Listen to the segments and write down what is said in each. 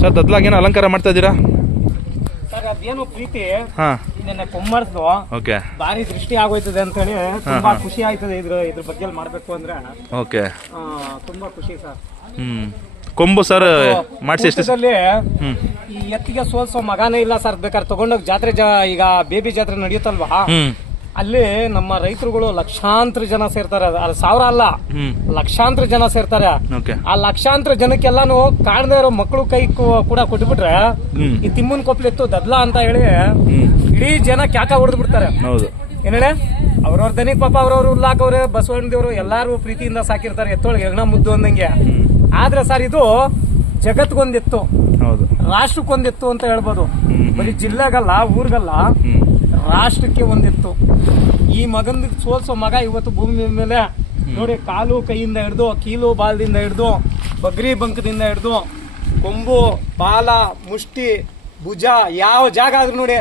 Sir ದದ್ಲಾಗೇನು ಅಲಂಕಾರ ಮಾಡ್ತಾ ಇದ್ದೀರಾ? ಸರ್ ಅದೇನು ಪ್ರೀತಿ. ಹಾಂ. ನಿನ್ನೆ ಕೊಮ್ಮರ್ಸ್ದು. ಓಕೆ. ಭಾರಿ ದೃಷ್ಟಿ ಆಗೋಯ್ತದೆ ಅಂತೇಳಿ ತುಂಬಾ ಖುಷಿ ಆಯ್ತದೆ ಇದ್ರ ಇದ್ರ ಬಗ್ಗೆ ಮಾಡಬೇಕು ಅಂದ್ರೆ. ಓಕೆ. ಆ, ತುಂಬಾ ಖುಷಿ ಸರ್. ಹ್ಞೂ ಕೊಂಬು ಸರ್ ಮಾಡಿಸಿ ಎಷ್ಟು ಕೂಟದಲ್ಲಿ ಹ್ಞೂ ಈ ಎತ್ತಿಗೆ ಸೋಲ್ಸೋ ಮಗಾನೇ ಇಲ್ಲ ಸರ್. ಬೇಕಾದ್ರೆ ತಗೊಂಡೋಗಿ ಜಾತ್ರೆ ಜಾ- ಈಗ ಬೇಬಿ ಜಾತ್ರೆ ನಡೆಯುತ್ತಲ್ವಾ? ಹ್ಞೂ ಅಲ್ಲಿ ನಮ್ಮ ರೈತರುಗಳು ಲಕ್ಷಾಂತರ ಜನ ಸೇರ್ತಾರೆ. ಅದು ಸಾವಿರ ಅಲ್ಲ. ಲಕ್ಷಾಂತರ ಜನ ಸೇರ್ತಾರೆ. ಆ ಲಕ್ಷಾಂತರ ಜನಕ್ಕೆಲ್ಲಾನು ಕಾಣದೇ ಇರೋ ಮಕ್ಕಳು ಕೈ ಕೂಡ ಕೊಟ್ಬಿಟ್ರೆ ಈ ತಿಮ್ಮನ್ ಕೊಪ್ಲಿತ್ತು ದದ್ಲ ಅಂತ ಹೇಳಿ ಇಡೀ ಜನ ಕ್ಯಾಕ ಹೊಡೆದು ಬಿಡ್ತಾರೆ ಹೌದು. ಏನೇಳೆ? ಅವ್ರವ್ರ ದನಿಗ್ ಪಾಪ ಅವ್ರವ್ರು ಉಲ್ಲಾಕವ್ರೆ ಬಸವಣ್ಣ ದೇವರು ಎಲ್ಲಾರು ಪ್ರೀತಿಯಿಂದ ಸಾಕಿರ್ತಾರೆ. ಎತ್ತೊಳಗೆ ಹೆಗ್ಣ ಮುದ್ದು ಅಂದಂಗೆ. ಆದ್ರೆ ಸರ್ ಇದು ಜಗತ್ಗೊಂದಿತ್ತು. ಹೌದು. ರಾಷ್ಟ್ರಕ್ಕೊಂದಿತ್ತು ಅಂತ ಹೇಳ್ಬೋದು. ಬರೀ ಜಿಲ್ಲೆಗಲ್ಲ ಊರ್ಗಲ್ಲ. ರಾಷ್ಟ್ರಕ್ಕೆ ಒಂದಿತ್ತು. ಈ ಮಗಂದ ಸೋಲ್ಸೋ ಮಗ ಇವತ್ತು ಭೂಮಿ ಮೇಲೆ ನೋಡಿ ಕಾಲು ಕೈಯಿಂದ ಹಿಡ್ದು ಕೀಲು ಬಾಲದಿಂದ ಹಿಡ್ದು ಬಗ್ರಿ ಬಂಕದಿಂದ ಹಿಡ್ದು ಕೊಂಬು ಬಾಲ ಮುಷ್ಟಿ ಭುಜ ಯಾವ ಜಾಗ ಆದ್ರೂ ನೋಡಿ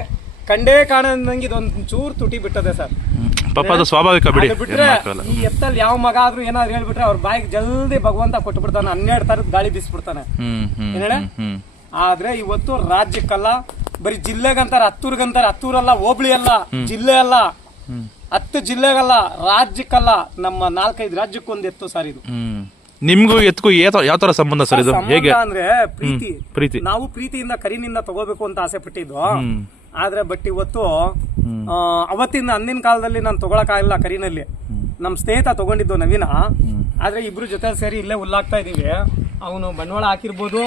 ಕಂಡೇ ಕಾಣಂದಂಗೆ ಇದೊಂದು ಚೂರು ತುಟಿ ಬಿಟ್ಟದೆ ಸರ್. ಪಾಪ ಅದು ಸ್ವಾಭಾವಿಕ ಬಿಡಿ. ಬಿಟ್ರೆ ಈ ಎತ್ತಲ್ಲಿ ಯಾವ ಮಗ ಆದ್ರೂ ಏನಾದ್ರು ಹೇಳ್ಬಿಟ್ರೆ ಅವ್ರ ಬಾಯಿಗೆ ಜಲ್ದಿ ಭಗವಂತ ಕೊಟ್ಟು ಬಿಡ್ತಾನೆ ಹನ್ನೆರಡು ತರದ ಗಾಳಿ ಬೀಸ್ಬಿಡ್ತಾನೆ. ಆದ್ರೆ ಇವತ್ತು ರಾಜ್ಯಕ್ಕಲ್ಲ ಬರೀ ಜಿಲ್ಲೆಗಂತಾರ ಹತ್ತೂರ್ಗಂತಾರ ಹತ್ತೂರಲ್ಲ ಹೋಬಳಿ ಅಲ್ಲ ಜಿಲ್ಲೆ ಅಲ್ಲ ಹತ್ತು ಜಿಲ್ಲೆಗಲ್ಲ ರಾಜ್ಯಕ್ಕಲ್ಲ ನಮ್ಮ ನಾಲ್ಕೈದು ರಾಜ್ಯಕ್ಕೊಂದು ಎತ್ತು ಸರ್ ಇದು. ನಿಮ್ಗೂ ಎತ್ಕು ಯಾವ ತರ ಸಂಬಂಧ ಸರ್ ಇದು? ಹೇಗೆ? ಅಂದ್ರೆ ಪ್ರೀತಿ. ಪ್ರೀತಿ. ನಾವು ಪ್ರೀತಿಯಿಂದ ಕರಿನಿಂದ ತಗೋಬೇಕು ಅಂತ ಆಸೆ ಪಟ್ಟಿದ್ದು. ಆದ್ರೆ ಬಟ್ ಇವತ್ತು ಅವತ್ತಿಂದ ಅವತ್ತಿನ ಅಂದಿನ ಕಾಲದಲ್ಲಿ ನಾನು ತಗೊಳಕ್ಕಾಗಿಲ್ಲ ಕರಿನಲ್ಲಿ. ನಮ್ಮ ಸ್ನೇಹಿತ ತಗೊಂಡಿದ್ದು ನವೀನ. ಆದ್ರೆ ಇಬ್ರು ಜೊತೆ ಸೇರಿ ಇಲ್ಲೇ ಹುಲ್ಲಾಗ್ತಾ ಇದೀವಿ. ಅವನು ಬಂಡವಾಳ ಹಾಕಿರ್ಬೋದು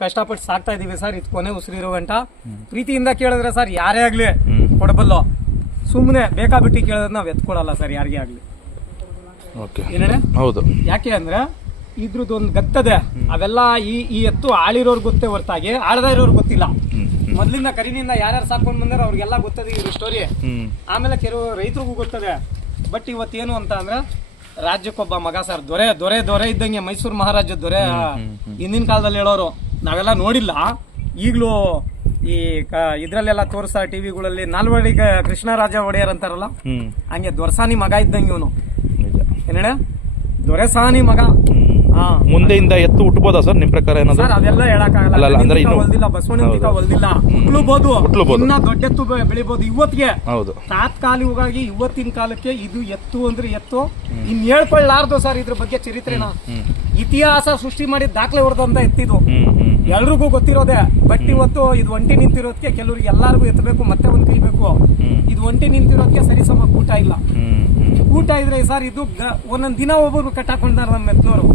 ಕಷ್ಟಪಟ್ಟು ಸಾಕ್ತಾ ಇದೀವಿ ಸರ್ ಇದು ಕೊನೆ ಉಸಿರಿರೋ ಗಂಟ. ಪ್ರೀತಿಯಿಂದ ಕೇಳಿದ್ರೆ ಸರ್ ಯಾರೇ ಆಗ್ಲಿ ಕೊಡಬಲ್ಲೋ. ಸುಮ್ಮನೆ ಬೇಕಾಬಿಟ್ಟು ಕೇಳಿದ್ರೆ ನಾವು ಎತ್ಕೊಡಲ್ಲ ಸರ್ ಯಾರಿಗೆ ಆಗ್ಲಿ. ಹೌದು. ಯಾಕೆ ಅಂದ್ರೆ ಇದ್ರದ್ದು ಒಂದು ಗತ್ತದೆ ಅವೆಲ್ಲ ಈ ಈ ಎತ್ತು ಆಳಿರೋರ್ ಗೊತ್ತೇ ಹೊರತಾಗಿ ಆಳದ ಇರೋರ್ ಗೊತ್ತಿಲ್ಲ. ಮೊದ್ಲಿಂದ ಕರಿನಿಂದ ಯಾರ್ಯಾರು ಸಾಕೊಂಡ್ ಬಂದ್ರೆ ಅವ್ರಿಗೆಲ್ಲ ಗೊತ್ತದೆ ಇದ್ರ ಸ್ಟೋರಿ ಆಮೇಲೆ ಕೆಲವು ರೈತರಿಗೂ ಗೊತ್ತದೆ. ಬಟ್ ಇವತ್ತೇನು ಅಂತ ಅಂದ್ರೆ ರಾಜ್ಯಕ್ಕೊಬ್ಬ ಮಗ ಸರ್. ದೊರೆ ದೊರೆ ದೊರೆ ಇದ್ದಂಗೆ ಮೈಸೂರು ಮಹಾರಾಜ ದೊರೆ. ಹಿಂದಿನ ಕಾಲದಲ್ಲಿ ಹೇಳೋರು ನಾವೆಲ್ಲ ನೋಡಿಲ್ಲ. ಈಗಲೂ ಈ ಕ- ಇದ್ರಲ್ಲೆಲ್ಲ ತೋರಿಸ್ತಾರೆ ಟಿವಿಗಳಲ್ಲಿ ನಾಲ್ವಡಿ ಕೃಷ್ಣರಾಜ ಒಡೆಯರ್ ಅಂತಾರಲ್ಲ? ಹಂಗೆ ದೊರಸಾನಿ ಮಗ ಇದ್ದಂಗೆ ಇವನು. ಏನೇಳ ದೊರೆಸಾನಿ ಮಗ. ಮುಂದೆಯಿಂದ ಎತ್ತು ಹುಟ್ಟಬೋದಾ ಸರ್? ನಿಮ್ ಪ್ರಕಾರ ಏನಾದ್ರು? ಸರ್ ಅದೆಲ್ಲ ಅಲ್ಲ, ಅಲ್ಲ, ಅಂದ್ರೆ ಹೇಳಕ್ಕಾಗಲ್ಲ ಇನ್ನು- ಹೊಲ್ದಿಲ್ಲ ಬಸವಣ್ಣಂತಿಕ ಹೊಲ್ದಿಲ್ಲ. ಹುಟ್ಲಬಹುದು ಹುಟ್ಲುಬೋದು. ಇನ್ನ ದೊಡ್ಡೆತ್ತು ಬೆ- ಬೆಳಿಬಹುದು ಇವತ್ತಿಗೆ ಹೌದು. ತಾತ್ಕಾಲಿಕವಾಗಿ ಇವತ್ತಿನ ಕಾಲಕ್ಕೆ ಇದು ಎತ್ತು ಅಂದ್ರೆ ಎತ್ತು. ಇನ್ ಹೇಳ್ಕೊಳ್ಳಾರ್ದು ಸರ್ ಇದ್ರ ಬಗ್ಗೆ ಚರಿತ್ರೆನ. ಹ್ಮ್. ಇತಿಹಾಸ ಸೃಷ್ಟಿ ಮಾಡಿ ದಾಖಲೆ ಹೊಡೆದಂತ ಎತ್ತಿದು ಎಲ್ರಿಗೂ ಗೊತ್ತಿರೋದೆ. ಬಟ್ ಇವತ್ತು ಇದು ಒಂಟಿ ನಿಂತಿರೋದಕ್ಕೆ ಕೆಲವ್ರಿಗೆ ಎಲ್ಲರಿಗೂ ಎತ್ತಬೇಕು ಮತ್ತೆ ಒಂದು ಕೈಬೇಕು ಇದು ಒಂಟಿ ನಿಂತಿರೋದಕ್ಕೆ ಸರಿಸಮ ಊಟ ಇಲ್ಲ. ಊಟ ಇದ್ರೆ ಸರ್ ಇದು ಒಂದೊಂದ್ ದಿನ ಒಬ್ಬೊಬ್ರು ಕಟ್ಟಾಕೊಂಡಾರ ನಮ್ಮ ಮೆತ್ನೋರು.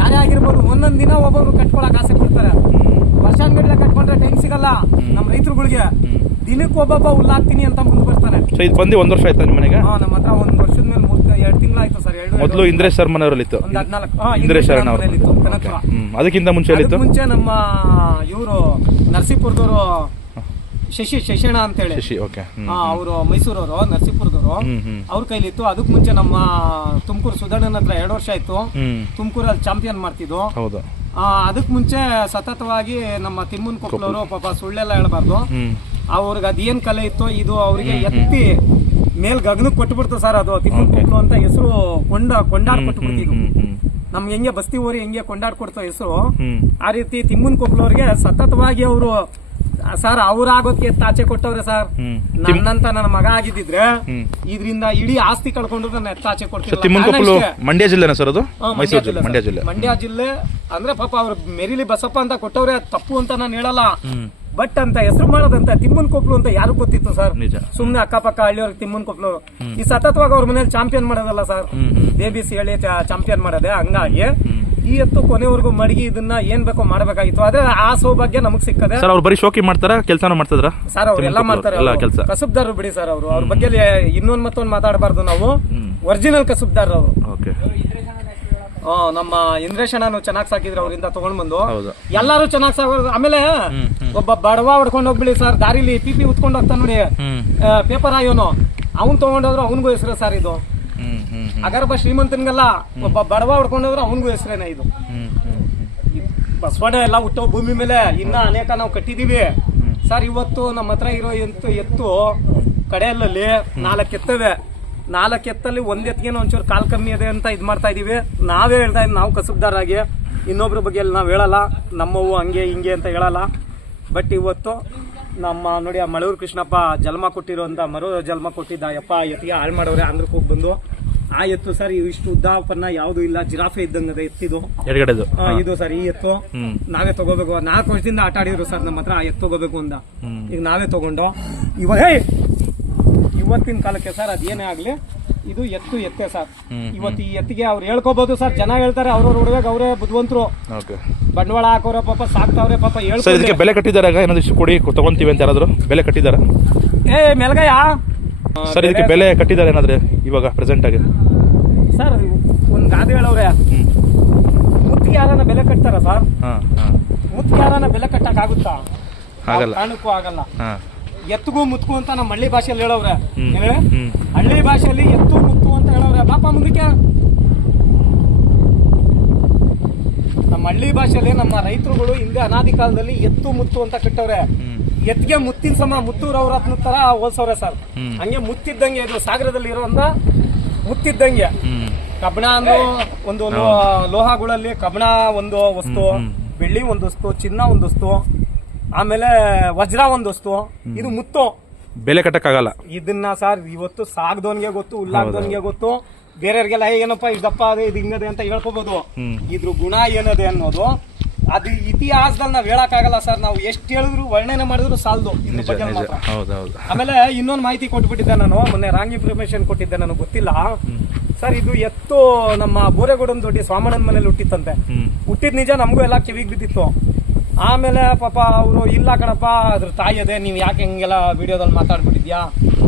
ಯಾರೇ ಆಗಿರ್ಬೋದು ಒಂದೊಂದ್ ದಿನ ಒಬ್ಬೊಬ್ರು ಕಟ್ಕೊಳಕ್ ಆಸೆ ಪಡ್ತಾರೆ. ವರ್ಷಾನ್ಗಟ್ಲೆ ಕಟ್ಕೊಂಡ್ರೆ ಟೈಮ್ ಸಿಗಲ್ಲ ನಮ್ಮ ರೈತರುಗಳಿಗೆ. ದಿನಕ್ಕೆ ಒಬ್ಬೊಬ್ಬ ಹುಲ್ಲಾಕ್ತೀನಿ ಅಂತ ಮುಂದೆ ಬರ್ತಾನೆ ಇದು ಬಂದು ಒಂದ್ ವರ್ಷ ಆಯ್ತಾ ನಿಮ್ಮ ಮನೆಗೆ ಹಾ ನಮ್ಮ ಹತ್ರ ಒಂದ್ ವರ್ಷದ ಮೇಲೆ ಎರಡು ತಿಂಗಳಾಯ್ತು ಸರ್ ಎರಡು ಮೊದಲು ಇಂದ್ರೇಶ್ ಸರ್ ಮನೆಯವರಲ್ಲಿತ್ತು ಇತ್ತು ಒಂದ್ ಹದ್ನಾಲ್ಕು ಹಾ ಇಂದ್ರೇಶ್ ಶರಣ್ ಅವರು ಮನೇಲಿತ್ತು, ಕನಕಪುರ. ಹ್ಮ್ ಅದಕ್ಕಿಂತ ಮುಂಚೆ ಅದಕ್ಕೆ ಎಲ್ಲಿತ್ತು ಮುಂಚೆ ನಮ್ಮ ಇವರು ನರಸೀಪುರದವರು ಶಶಿ ಶಶಿಣ ಅಂತ ಹೇಳಿ ಶಶಿ ಓಕೆ. ಹ್ಮ್ ಅವರು ಮೈಸೂರವರು ನರಸೀಪುರದವರು. ಹ್ಮ್ ಹ್ಮ್. ಅವ್ರ ಕೈಲಿತ್ತು. ಅದಕ್ಕೆ ಮುಂಚೆ ನಮ್ಮ ತುಮಕೂರು ಸುಧಾರಣನ ಹತ್ರ ಎರಡು ವರ್ಷ ಆಯ್ತು. ಹ್ಮ್. ತುಮಕೂರಲ್ಲಿ ಚಾಂಪಿಯನ್ ಮಾಡ್ತಿದ್ದು. ಹೌದು. ಅದಕ್ಕೆ ಮುಂಚೆ ಸತತವಾಗಿ ನಮ್ಮ ತಿಮ್ಮನ್ ಕೊಪ್ಪಳವರು ಪಾಪ ಸುಳ್ಳೆಲ್ಲ ಹೇಳ್ಬಾರ್ದು. ಹ್ಮ್. ಅವ್ರಿಗೆ ಅದೇನ್ ಕಲೆ ಇತ್ತು ಇದು ಅವರಿಗೆ ಎತ್ತಿ ಮೇಲ್ ಗಗನಕ್ಕೆ ಕೊಟ್ಬಿಡ್ತು ಸರ್ ಅದು ಕೊಪ್ಪಳು ಅಂತ ಹೆಸರು ಕೊಂಡ ಕೊಂಡಾಡ್ ಕೊಟ್ಬಿಡ್ತಿದ್ರು ನಮ್ಗೆ ಹೆಂಗೆ ಬಸ್ತಿ ಊರಿ ಹೆಂಗೆ ಕೊಂಡಾಡ್ ಕೊಡ್ತೋ ಹೆಸರು ಆ ರೀತಿ ತಿಮ್ಮನ್ ಕೊಪ್ಪಳವ್ರಿಗೆ ಸತತವಾಗಿ ಅವರು ಸರ್ ಅವ್ರಾಗೋದಕ್ಕೆ ಎತ್ತಾಚೆ ಕೊಟ್ಟವ್ರೆ ಸರ್. ನನ್ನಂತ ನನ್ನ ಮಗ ಆಗಿದ್ದಿದ್ರೆ ಇದ್ರಿಂದ ಇಡೀ ಆಸ್ತಿ ಕಳ್ಕೊಂಡು ನನ್ನ ಎತ್ತಾಚೆ ಕೊಡ್ತೀವಿ ಮಂಡ್ಯ ಜಿಲ್ಲೆನಾ ಸರ್ ಅದು? ಮೈಸೂರು ಮಂಡ್ಯ ಜಿಲ್ಲೆ ಮಂಡ್ಯ ಜಿಲ್ಲೆ. ಮಂಡ್ಯ ಜಿಲ್ಲೆ ಅಂದ್ರೆ ಪಾಪ ಅವ್ರು ಮೆರಿಲಿ ಬಸಪ್ಪ ಅಂತ ಕೊಟ್ಟವ್ರೆ ತಪ್ಪು ಅಂತ ನಾನು ಹೇಳಲ್ಲ. ಬಟ್ ಅಂತ ಹೆಸರು ಮಾಡೋದಂತ ತಿಮ್ಮನ್ ಕೊಪ್ಲು ಅಂತ ಯಾರು ಗೊತ್ತಿತ್ತು ಸರ್. ಸುಮ್ನೆ ಅಕ್ಕಪಕ್ಕ ಹಳ್ಳಿಯವ್ರಿಗೆ ತಿಮ್ಮನ್ ಕೊಪ್ಲು. ಈ ಸತತವಾಗಿ ಅವ್ರ ಮನೇಲಿ ಚಾಂಪಿಯನ್ ಮಾಡೋದಲ್ಲ ಸರ್. ಬೇಬಿಸಿ ಹೇಳಿ ಚಾಂಪಿಯನ್ ಮಾಡೋದೆ ಹಂಗಾಗಿ ಈ ಎತ್ತು ಕೊನೆವರೆಗೂ ಮಡಗಿ ಇದನ್ನ ಏನ್ ಬೇಕೋ ಮಾಡ್ಬೇಕಾಗಿತ್ತು. ಆದ್ರೆ ಆ ಸೌಭಾಗ್ಯ ನಮಗ್ ಸಿಕ್ಕದೆ. ಸರ್ ಅವ್ರು ಬರೀ ಶೋಕಿ ಮಾಡ್ತಾರ ಕೆಲಸನೂ ಮಾಡ್ತಿದ್ರ? ಸರ್ ಅವ್ರೆಲ್ಲ ಮಾಡ್ತಾರೆ. ಕೆಲಸ. ಕಸುಬ್ದಾರರು ಬಿಡಿ ಸರ್ ಅವರು. ಅವ್ರ ಬಗ್ಗೆ ಇನ್ನೊಂದ್ ಮತ್ತೊಂದ್ ಮಾತಾಡಬಾರ್ದು ನಾವು. ಒರಿಜಿನಲ್ ಕಸುಬ್ದಾರ್ ಅವರು. ಓಕೆ. ಇಂದ್ರೇಶ್ ನಮ್ಮ ಇಂದ್ರೇಶಣ್ಣನು ಚೆನ್ನಾಗಿ ಸಾಕಿದ್ರು ಅವರಿಂದ ತಗೊಂಡ್ ಬಂದು ಎಲ್ಲಾರು ಚೆನ್ನಾಗಿ ಸಾಕೋದು ಆಮೇಲೆ ಒಬ್ಬ ಬಡವ ಹೊಡ್ಕೊಂಡು ಹೋಗ್ಬಿಡಿ ಸರ್ ದಾರಿಲಿ ಪಿ ಪಿ ಉತ್ಕೊಂಡು ಹೋಗ್ತಾನೆ ನೋಡಿ. ಪೇಪರ್ ಆಯೋನು ಅವ್ನ್ ತಗೊಂಡೋದ್ರು ಅವನಿಗೂ ಹೆಸರು ಸರ್ ಇದು. ಅಗರ್ಭ ಶ್ರೀಮಂತನಿಗೆಲ್ಲ ಒಬ್ಬ ಬಡವ ಹೊಡ್ಕೊಂಡೋದ್ರು ಅವನಿಗೂ ಹೆಸರೇನೆ ಇದು. ಬಸವಣ್ಣ ಎಲ್ಲ ಹುಟ್ಟೋ ಭೂಮಿ ಮೇಲೆ ಇನ್ನ ಅನೇಕ ನಾವು ಕಟ್ಟಿದೀವಿ. ಸರ್ ಇವತ್ತು ನಮ್ಮ ಹತ್ರ ಇರೋ ಎಂತ ಎತ್ತು ಕಡೆಯಲ್ಲಲ್ಲಿ ನಾಲ್ಕು ಎತ್ತವೆ. ನಾಲ್ಕು ಎತ್ತಲ್ಲಿ ಒಂದ್ ಎತ್ತಿಗೆ ಒಂಚೂರು ಕಾಲ್ ಕಮ್ಮಿ ಇದೆ ಅಂತ ಇದ್ ಮಾಡ್ತಾ ಇದೀವಿ. ನಾವೇ ಹೇಳ್ತಾ ಇದ್ವಿ ನಾವು ಕಸುಬ್ದಾರಾಗಿ. ಇನ್ನೊಬ್ರ ಬಗ್ಗೆ ನಾವು ಹೇಳಲ್ಲ. ನಮ್ಮವು ಹಂಗೆ ಹಿಂಗೆ ಅಂತ ಹೇಳಲ್ಲ. ಬಟ್ ಇವತ್ತು ನಮ್ಮ ನೋಡಿ ಆ ಮಳೂರು ಕೃಷ್ಣಪ್ಪ ಜನ್ಮ ಕೊಟ್ಟಿರೋಂಥ ಮರು ಜನ್ಮ ಕೊಟ್ಟಿದ್ದ ಯಪ್ಪ ಎತ್ತಿಗೆ ಹಾಳು ಮಾಡೋರೆ ಆಂಧ್ರಕ್ಕೆ ಹೋಗಿ ಬಂದು ಆ ಎತ್ತು ಸರ್ ಇಷ್ಟು ಉದ್ದಾಪನ್ನ ಯಾವುದು ಇಲ್ಲ ಜಿರಾಫೆ ಇದ್ದಂಗದ ಎತ್ತಿದು ಎಡಗಡೆದು. ಇದು ಸರ್ ಈ ಎತ್ತು. ನಾವೇ ತಗೋಬೇಕು. ನಾಲ್ಕು ವರ್ಷದಿಂದ ಆಟ ಆಡಿದ್ರು ಸರ್ ನಮ್ಮ ಹತ್ರ ಆ ಎತ್ತು ತಗೋಬೇಕು ಅಂತ. ಈಗ ನಾವೇ ತಗೊಂಡು ಇವಾಗ ಹೇ ಇವತ್ತಿನ ಕಾಲಕ್ಕೆ ಸರ್ ಅದೇನೇ ಆಗ್ಲಿ ಇದು ಎತ್ತು ಎತ್ತೆ ಸರ್. ಇವತ್ತು ಈ ಎತ್ತಿಗೆ ಅವ್ರು ಹೇಳ್ಕೋಬಹುದು ಸರ್ ಜನ ಹೇಳ್ತಾರೆ ಅವ್ರವ್ರ ಹುಡುಗ ಅವರೇ ಬುದ್ಧವಂತರು. ಓಕೆ. ಬಂಡವಾಳ ಹಾಕೋರ ಪಾಪ ಸಾಕ್ತಾವ್ರೆ ಪಾಪ ಸರ್ ಹೇಳ್ತಾರೆ ಇದಕ್ಕೆ ಬೆಲೆ ಕಟ್ಟಿದ್ದಾರೆ ಏನಾದ್ರು ಇಷ್ಟು ಕೊಡಿ ತಗೊಂತೀವಿ ಅಂತ ಯಾರಾದ್ರು? ಬೆಲೆ ಕಟ್ಟಿದಾರ ಏ ಮೆಲ್ಗಯ್ಯ. ಸರ್ ಇದಕ್ಕೆ ಬೆಲೆ ಕಟ್ಟಿದ್ದಾರೆ ಏನಾದ್ರೆ ಇವಾಗ ಪ್ರೆಸೆಂಟ್ ಆಗಿ? ಸರ್ ಒಂದ್ ಗಾದೆ ಹೇಳವ್ರೆ. ಮುತ್ತಿಗೆ ಯಾರನ್ನ ಬೆಲೆ ಕಟ್ತಾರ ಸರ್? ಹಾಂ ಹಾಂ. ಮುತ್ತಿಗೆ ಯಾರನ್ನ ಬೆಲೆ ಕಟ್ಟಕ್ ಆಗುತ್ತಾ? ಆಗಲ್ಲ. ಕಾರಣಕ್ಕೂ ಆಗಲ್ಲ. ಹಾಂ. ಎತ್ತಿಗೂ ಮುತ್ಕು ಅಂತ ನಮ್ಮ ಹಳ್ಳಿ ಭಾಷೆಯಲ್ಲಿ ಹೇಳವ್ರೆ. ಹಳ್ಳಿ ಭಾಷೆಯಲ್ಲಿ ಎತ್ತು ಮುತ್ತು ಅಂತ ಹೇಳವ್ರೆ. ಬಾಪ ಮುಂದಕ್ಕೆ. ನಮ್ಮ ಹಳ್ಳಿ ಭಾಷೆಯಲ್ಲಿ ನಮ್ಮ ರೈತರುಗಳು ಹಿಂದೆ ಅನಾದಿ ಕಾಲದಲ್ಲಿ ಎತ್ತು ಮುತ್ತು ಅಂತ ಕಟ್ಟವ್ರೆ. ಎತ್ತಿಗೆ ಮುತ್ತಿನ ಸಮ ಮುತ್ತೂರ್ ಅವ್ರ ಹತ್ನ ತರ ಹೋಲ್ಸವ್ರೆ ಸರ್. ಹಂಗೆ ಮುತ್ತಿದ್ದಂಗೆ ಇದು ಸಾಗರದಲ್ಲಿ ಇರುವಂತ ಮುತ್ತಿದ್ದಂಗೆ. ಕಬ್ಣ ಕಬ್ಬಣ ಅಂದ್ರೆ ಒಂದು ಲೋಹಗಳಲ್ಲಿ ಕಬ್ಬಣ ಒಂದು ವಸ್ತು. ಬೆಳ್ಳಿ ಒಂದು ವಸ್ತು ಚಿನ್ನ ಒಂದು ವಸ್ತು. ಆಮೇಲೆ ವಜ್ರ ಒಂದು ವಸ್ತು. ಇದು ಮುತ್ತು. ಬೆಲೆ ಕಟ್ಟಕ್ಕಾಗಲ್ಲ. ಇದನ್ನ ಸರ್ ಇವತ್ತು ಸಾಗದವನ್ಗೆ ಗೊತ್ತು ಉಲ್ಲಾಗದವನ್ಗೆ ಗೊತ್ತು. ಬೇರೆಯವ್ರಿಗೆಲ್ಲ "ಏ, ಏನಪ್ಪ ಇದಪ್ಪ ಅದೇ ಇದು ಹಿಂಗದೆ ಅಂತ ಹೇಳ್ಕೋಬಹುದು. ಇದ್ರ ಗುಣ ಏನದೆ ಅನ್ನೋದು ಅದು ಇತಿಹಾಸದಲ್ಲಿ ನಾವ್ ಹೇಳಕ್ಕಾಗಲ್ಲ ಸರ್. ನಾವು ಎಷ್ಟು ಹೇಳಿದ್ರು ವರ್ಣನೆ ಮಾಡಿದ್ರು ಸಾಲದು. ಇದ್ರ ಬಗ್ಗೆ ಮಾತ್ರ. ಹೌದು ಆಮೇಲೆ ಇನ್ನೊಂದು ಮಾಹಿತಿ ಕೊಟ್ಬಿಟ್ಟಿದ್ದೆ ನಾನು. ಮೊನ್ನೆ ರಾಂಗ್ ಇನ್ಫಾರ್ಮೇಶನ್ ಕೊಟ್ಟಿದ್ದೆ ನನಗೆ ಗೊತ್ತಿಲ್ಲ. ಸರ್ ಇದು ಎತ್ತು ನಮ್ಮ ಬೋರೆಗೌಡನ ದೊಡ್ಡ ಸ್ವಾಮಣ್ಣನ ಮನೇಲಿ ಹುಟ್ಟಿತ್ತಂತೆ. ಹುಟ್ಟಿದ ನಿಜ ನಮಗೂ ಎಲ್ಲ ಕಿವಿಗೆ ಬಿದ್ದಿತ್ತು. ಆಮೇಲೆ ಪಾಪ ಅವರು ಇಲ್ಲ ಕಣಪ್ಪ ಅದ್ರ ತಾಯಿ ಅದೇ ನೀವು ಯಾಕೆ ಹಿಂಗೆಲ್ಲ ವಿಡಿಯೋದಲ್ಲಿ ಮಾತಾಡ್ಬಿಟ್ಟಿದ್ಯಾ?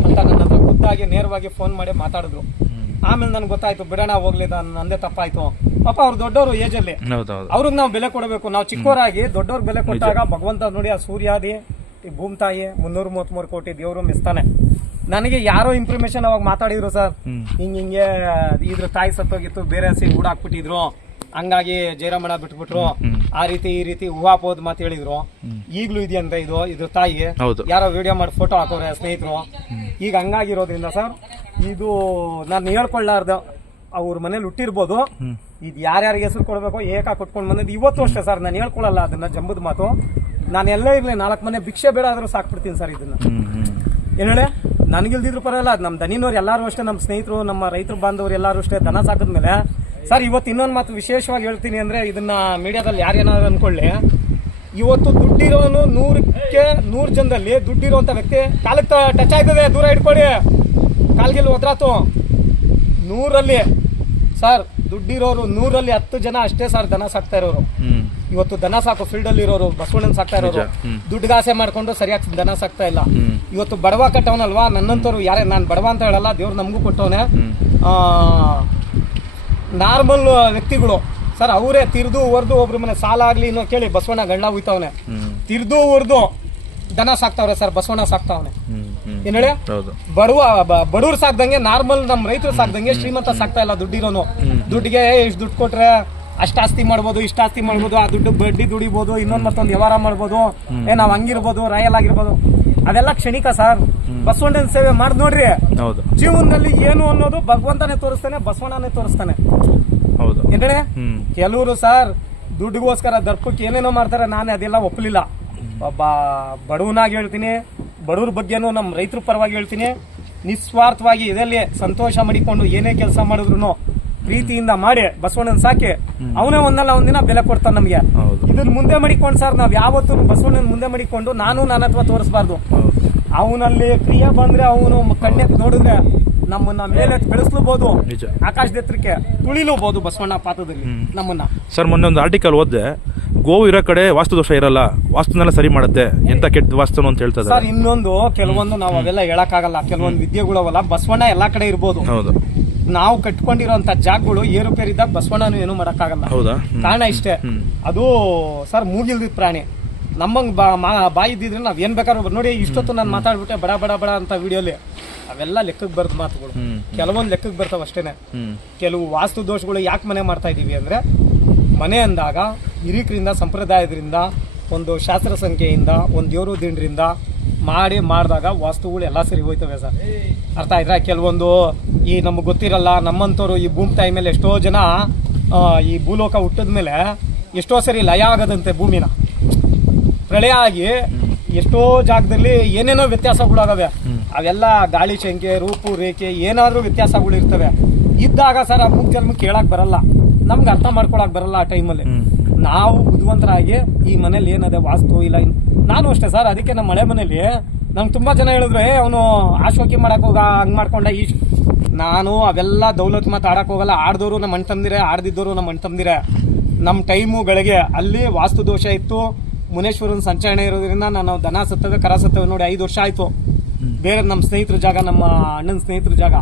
ಅಂತ ನನ್ನ ಹತ್ರ ಖುದ್ದಾಗಿ ನೇರವಾಗಿ ಫೋನ್ ಮಾಡಿ ಮಾತಾಡಿದ್ರು. ಆಮೇಲೆ ನನಗೆ ಗೊತ್ತಾಯ್ತು ಬಿಡೋಣ ಹೋಗ್ಲಿ ನಂದೇ ತಪ್ಪಾಯ್ತು. ಪಾಪ ಅವ್ರು ದೊಡ್ಡವರು ಏಜಲ್ಲಿ ಹೌದು ಹೌದು ಅವ್ರಿಗೆ ನಾವು ಬೆಲೆ ಕೊಡಬೇಕು. ನಾವು ಚಿಕ್ಕವರಾಗಿ ದೊಡ್ಡವ್ರಿಗೆ ಬೆಲೆ ಕೊಟ್ಟಾಗ ಭಗವಂತ ನೋಡಿ ಆ ಸೂರ್ಯಾದಿ ಈ ಭೂಮಿ ತಾಯಿ ಮುನ್ನೂರ ಮೂವತ್ಮೂರು ಕೋಟಿ ದೇವರು ಮಿಸ್ತಾನೆ ನನಗೆ ಯಾರೋ ಇನ್ಫಾರ್ಮೇಶನ್ ಅವಾಗ ಮಾತಾಡಿದ್ರು ಸರ್. ಹಿಂಗೆ ಹಿಂಗ್ ಇದ್ರ ತಾಯಿ ಸತ್ತೋಗಿತ್ತು ಬೇರೆ ಹಸಿ ಹಾಕ್ಬಿಟ್ಟಿದ್ರು ಹಂಗಾಗಿ ಜಯರಾಮಣ್ಣ ಬಿಟ್ಬಿಟ್ರು. ಆ ರೀತಿ ಈ ರೀತಿ ಹೂವಾಪೋದ್ ಮಾತು ಹೇಳಿದ್ರು. ಈಗ್ಲೂ ಇದೆಯಂತ ಇದು ಇದ್ರ ತಾಯಿ. ಯಾರೋ ವಿಡಿಯೋ ಮಾಡಿ ಫೋಟೋ ಹಾಕೋರೆ ಸ್ನೇಹಿತರು. ಈಗ ಹಂಗಾಗಿರೋದ್ರಿಂದ ಸರ್ ಇದು ನಾನು ಹೇಳ್ಕೊಳ್ಳಾರ್ದ ಅವ್ರ ಮನೇಲಿ ಹುಟ್ಟಿರ್ಬೋದು. ಇದು ಯಾರ್ಯಾರಿಗೆ ಹೆಸರು ಕೊಡಬೇಕು ಏಕ ಕೊಟ್ಕೊಂಡು ಬಂದಿದ್ದು ಇವತ್ತು ಅಷ್ಟೇ ಸರ್ ನಾನು ಹೇಳ್ಕೊಳ್ಳಲ್ಲ ಅದನ್ನ ಜಂಬದ ಮಾತು. ನಾನು ಎಲ್ಲ ಇರಲಿ ನಾಲ್ಕು ಮನೆ ಭಿಕ್ಷೆ ಬೇಡ ಆದ್ರೂ ಸಾಕ್ಬಿಡ್ತೀನಿ ಸರ್ ಇದನ್ನ. ಏನು ಹೇಳಿ? ನನಗಿಲ್ದಿದ್ರು ಪರವಾಗಿಲ್ಲ. ನಮ್ಮ ದನಿನವ್ರು ಎಲ್ಲರೂ ಅಷ್ಟೇ ನಮ್ಮ ಸ್ನೇಹಿತರು ನಮ್ಮ ರೈತರು ಬಾಂಧವರು ಎಲ್ಲರೂ ಅಷ್ಟೇ ದನ ಸಾಕಿದ್ಮೇಲೆ ಸರ್ ಇವತ್ತು ಇನ್ನೊಂದು ಮಾತು ವಿಶೇಷವಾಗಿ ಹೇಳ್ತೀನಿ ಅಂದರೆ ಇದನ್ನ ಮೀಡಿಯಾದಲ್ಲಿ ಯಾರೇನಾದ್ರು ಅಂದ್ಕೊಳ್ಳಿ ಇವತ್ತು ದುಡ್ಡಿರೋನು ನೂರಕ್ಕೆ ನೂರು ಜನದಲ್ಲಿ ದುಡ್ಡಿರೋವಂಥ ವ್ಯಕ್ತಿ ಕಾಲಕ್ಕೆ ಟಚ್ ಆಯ್ತದೆ ದೂರ ಇಟ್ಕೊಳ್ಳಿ ಕಾಲ್ಗೆಲ್ಲಿ ಒದ್ರಾತು. ನೂರಲ್ಲಿ. ಸರ್ ದುಡ್ಡಿರೋರು ನೂರಲ್ಲಿ ಹತ್ತು ಜನ ಅಷ್ಟೇ ಸರ್ ದನ ಸಾಕ್ತಾ ಇರೋರು. ಇವತ್ತು ದನ ಸಾಕು ಫೀಲ್ಡ್ ಅಲ್ಲಿ ಇರೋರು ಬಸವಣ್ಣನ ಸಾಕ್ತಾ ಇರೋರು. ದುಡ್ಡುಗಾಸೆ ಮಾಡ್ಕೊಂಡು ಸರಿಯಾಗಿ ದನ ಸಾಕ್ತಾ ಇಲ್ಲ. ಇವತ್ತು ಬಡವ ಕಟ್ಟವನಲ್ವಾ? ನನ್ನಂತವ್ರು ಯಾರೇ ನಾನು ಬಡವ ಅಂತ ಹೇಳಲ್ಲ ದೇವ್ರು ನಮಗೂ ಕೊಟ್ಟವನೇ. ನಾರ್ಮಲ್ ವ್ಯಕ್ತಿಗಳು. ಸರ್ ಅವರೇ ತಿರ್ದು ಹೊರ್ದು ಒಬ್ರ ಮನೆ ಸಾಲ ಆಗ್ಲಿ ಇನ್ನೋ ಕೇಳಿ ಬಸವಣ್ಣ ಗಂಡ ಹೋಯ್ತವನೆ ತಿರ್ದು ಹೊರ್ದು ದನ ಸಾಕ್ತಾವ್ರೆ ಸರ್ ಬಸವಣ್ಣ ಸಾಕ್ತಾವನೆ. ಏನ್ ಹೇಳಿ ಹೌದು. ಬಡವ ಬ- ಬಡವ್ರು ಸಾಕ್ದಂಗೆ ನಾರ್ಮಲ್ ನಮ್ ರೈತರು ಸಾಕ್ದಂಗೆ ಶ್ರೀಮಂತ ಸಾಕ್ತಾ ಇಲ್ಲ ದುಡ್ಡಿರೋನು. ದುಡ್ಡಿಗೆ ಇಷ್ಟು ದುಡ್ಡು ಕೊಟ್ರೆ ಅಷ್ಟ ಆಸ್ತಿ ಮಾಡ್ಬೋದು ಇಷ್ಟ ಆಸ್ತಿ ಮಾಡ್ಬೋದು ಆ ದುಡ್ಡು ಬಡ್ಡಿ ದುಡಿಬೋದು ಇನ್ನೊಂದ್ ಮತ್ತೊಂದು ವ್ಯವಹಾರ ಮಾಡ್ಬೋದು. ಏ ನಾವ್ ಹಂಗಿರ್ಬೋದು ರಾಯಲ್ ಆಗಿರ್ಬೋದು. ಅದೆಲ್ಲ ಕ್ಷಣಿಕ ಸರ್. ಬಸವಣ್ಣನ ಸೇವೆ ಮಾಡಿ ನೋಡ್ರಿ. ಹೌದು. ಜೀವನದಲ್ಲಿ ಏನು ಅನ್ನೋದು ಭಗವಂತನೇ ತೋರಿಸ್ತಾನೆ ಬಸವಣ್ಣನೇ ತೋರಿಸ್ತಾನೆ. ಹೌದು. ಏನೇ ಕೆಲವರು ಸರ್ ದುಡ್ಡಿಗೋಸ್ಕರ ದರ್ಪಕ್ಕೆ ಏನೇನೋ ಮಾಡ್ತಾರೆ ನಾನು ಅದೆಲ್ಲ ಒಪ್ಪಲಿಲ್ಲ. ಒಬ್ಬ ಬಡವನಾಗಿ ಹೇಳ್ತೀನಿ ಬಡವ್ರ ಬಗ್ಗೆನೂ ನಮ್ಮ ರೈತರ ಪರವಾಗಿ ಹೇಳ್ತೀನಿ ನಿಸ್ವಾರ್ಥವಾಗಿ ಇದರಲ್ಲಿ ಸಂತೋಷ ಮಾಡಿಕೊಂಡು ಏನೇ ಕೆಲಸ ಮಾಡಿದ್ರು ಪ್ರೀತಿಯಿಂದ ಮಾಡಿ ಬಸವಣ್ಣನ ಸಾಕಿ ಅವನೇ ಒಂದಲ್ಲ ಒಂದಿನ ಬೆಲೆ ಕೊಡ್ತಾನೆ ನಮಗೆ. ಹೌದು. ಇದನ್ನ ಮುಂದೆ ಮಡಿಕೊಂಡು ಸರ್ ನಾವ್ ಯಾವತ್ತೂ ಬಸವಣ್ಣನ ಮುಂದೆ ಮಡಿಕೊಂಡು ನಾನು ನನ್ನ ಹತ್ರ ತೋರಿಸಬಾರ್ದು. ಅವನಲ್ಲಿ ಪ್ರಿಯ ಬಂದ್ರೆ ಅವನು ಕಣ್ಣೆತ್ ನೋಡಿದ್ರೆ ನಮ್ಮನ್ನ ಮೇಲೆ ಬೆಳೆಸ್ಲೂಬಹುದು ನಿಜ. ಆಕಾಶದ ಎತ್ತರಕ್ಕೆ ತುಳಿಲೂಬಹುದು ಬಸವಣ್ಣ ಪಾತ್ರದಲ್ಲಿ ನಮ್ಮನ್ನ. ಸರ್ ಮೊನ್ನೆ ಒಂದು ಆರ್ಟಿಕಲ್ ಓದ್ದೆ ಗೋವು ಇರೋ ಕಡೆ ವಾಸ್ತು ದೋಷ ಇರಲ್ಲ ವಾಸ್ತುನೆಲ್ಲ ಸರಿ ಮಾಡುತ್ತೆ ಎಂತ ಕೆಟ್ಟ ವಾಸ್ತುನು ಅಂತ ಹೇಳ್ತಾರೆ ಸರ್ ಇನ್ನೊಂದು ಕೆಲವೊಂದು ನಾವು ಅವೆಲ್ಲ ಹೇಳಕ್ಕಾಗಲ್ಲ ಕೆಲವೊಂದು ವಿದ್ಯೆಗಳವಲ್ಲ ಬಸವಣ್ಣ ಎಲ್ಲಾ ಕಡೆ ಇರ್ಬೋದು. ಹೌದು. ನಾವು ಕಟ್ಕೊಂಡಿರೋಂತ ಜಾಗಗಳು ಏರುಪೇರಿದ್ದಾಗ ಬಸವಣ್ಣನು ಏನು ಮಾಡಕ್ಕಾಗಲ್ಲ. ಹೌದಾ. ಕಾರಣ ಇಷ್ಟೇ. ಅದು ಸರ್ ಮೂಗಿಲ್ದಿದ್ ಪ್ರಾಣಿ. ನಮ್ಮಂಗ್ ಬಾ ಮಾ- ಬಾಯಿ ಇದ್ದಿದ್ರೆ ನಾವ್ ಏನ್ ಬೇಕಾದ್ರೂ ನೋಡಿ ಇಷ್ಟೊತ್ತು ನಾನು ಮಾತಾಡ್ಬಿಟ್ಟೆ ಬಡ ಬಡ ಬಡ ಅಂತ ವಿಡಿಯೋಲಿ ಅವೆಲ್ಲ ಲೆಕ್ಕಕ್ಕೆ ಬರ್ತ ಮಾತುಗಳು. ಕೆಲವೊಂದು ಲೆಕ್ಕಕ್ಕೆ ಬರ್ತಾವ ಅಷ್ಟೇನೆ. ಕೆಲವು ವಾಸ್ತು ದೋಷಗಳು ಯಾಕೆ ಮನೆ ಮಾಡ್ತಾ ಇದೀವಿ ಅಂದ್ರೆ ಮನೆ ಅಂದಾಗ ಹಿರಿಕರಿಂದ ಸಂಪ್ರದಾಯದಿಂದ ಒಂದು ಶಾಸ್ತ್ರ ಸಂಖ್ಯೆಯಿಂದ ಒಂದು ದೇವರು ದಿಂಡ್ರಿಂದ ಮಾಡಿ ಮಾಡಿದಾಗ ವಾಸ್ತುಗಳು ಎಲ್ಲ ಸರಿ ಹೋಯ್ತವೆ ಸರ್. ಅರ್ಥ ಆಯ್ತಾ ಕೆಲವೊಂದು ಈ ನಮಗೆ ಗೊತ್ತಿರಲ್ಲ ನಮ್ಮಂಥವ್ರು ಈ ಭೂಮಿ ತಾಯಿ ಮೇಲೆ ಎಷ್ಟೋ ಜನ ಈ ಭೂಲೋಕ ಹುಟ್ಟಿದ ಮೇಲೆ ಎಷ್ಟೋ ಸರಿ ಲಯ ಆಗದಂತೆ ಭೂಮಿನ. ಪ್ರಳಯ ಆಗಿ ಎಷ್ಟೋ ಜಾಗದಲ್ಲಿ ಏನೇನೋ ವ್ಯತ್ಯಾಸಗಳಾಗವೆ. ಅವೆಲ್ಲ ಗಾಳಿ ಶಂಕೆ ರೂಪು ರೇಖೆ ಏನಾದ್ರೂ ವ್ಯತ್ಯಾಸಗಳು ಇರ್ತವೆ. ಇದ್ದಾಗ ಸರ್ ಆ ಮೂಗ್ ಜನ್ಮ ಕೇಳಕ್ ಬರಲ್ಲ. ನಮ್ಗೆ ಅರ್ಥ ಮಾಡ್ಕೊಳಕ್ ಬರಲ್ಲ ಆ ಟೈಮಲ್ಲಿ. ನಾವು ಬುದ್ಧಿವಂತರಾಗಿ ಈ ಮನೇಲಿ ಏನದೆ ವಾಸ್ತು ಇಲ್ಲ ನಾನು ಅಷ್ಟೇ ಸರ್ ಅದಕ್ಕೆ ನಮ್ಮ ಮಳೆ ಮನೇಲಿ ನಮ್ಗೆ ತುಂಬಾ ಜನ ಹೇಳಿದ್ರು ಏ ಅವನು ಆಶೋಕಿ ಮಾಡಕ್ ಹೋಗ ಹಂಗ್ ಮಾಡ್ಕೊಂಡ ಈ ನಾನು ಅವೆಲ್ಲ ದೌಲತ್ ಮಾತು ಆಡಕ್ ಹೋಗಲ್ಲ. ಆಡ್ದವ್ರು ನಮ್ಮ ಅಣ್ಣ ತಂದಿರ ಆಡ್ದಿದ್ದವರು ನಮ್ಮ ಅಣ್ಣ ತಂದಿರ. ನಮ್ಮ ಬೆಳಗ್ಗೆ ಅಲ್ಲಿ ವಾಸ್ತು ದೋಷ ಇತ್ತು. ಮುನೇಶ್ವರನ ಸಂಚರಣೆ ಇರೋದ್ರಿಂದ ನಾನು ದನ ಸತ್ತವೆ ಕರ ಸತ್ತವೆ ನೋಡಿ ಐದು ವರ್ಷ ಆಯ್ತು. ಬೇರೆ ನಮ್ಮ ಸ್ನೇಹಿತರ ಜಾಗ, ನಮ್ಮ ಅಣ್ಣನ ಸ್ನೇಹಿತರ ಜಾಗ.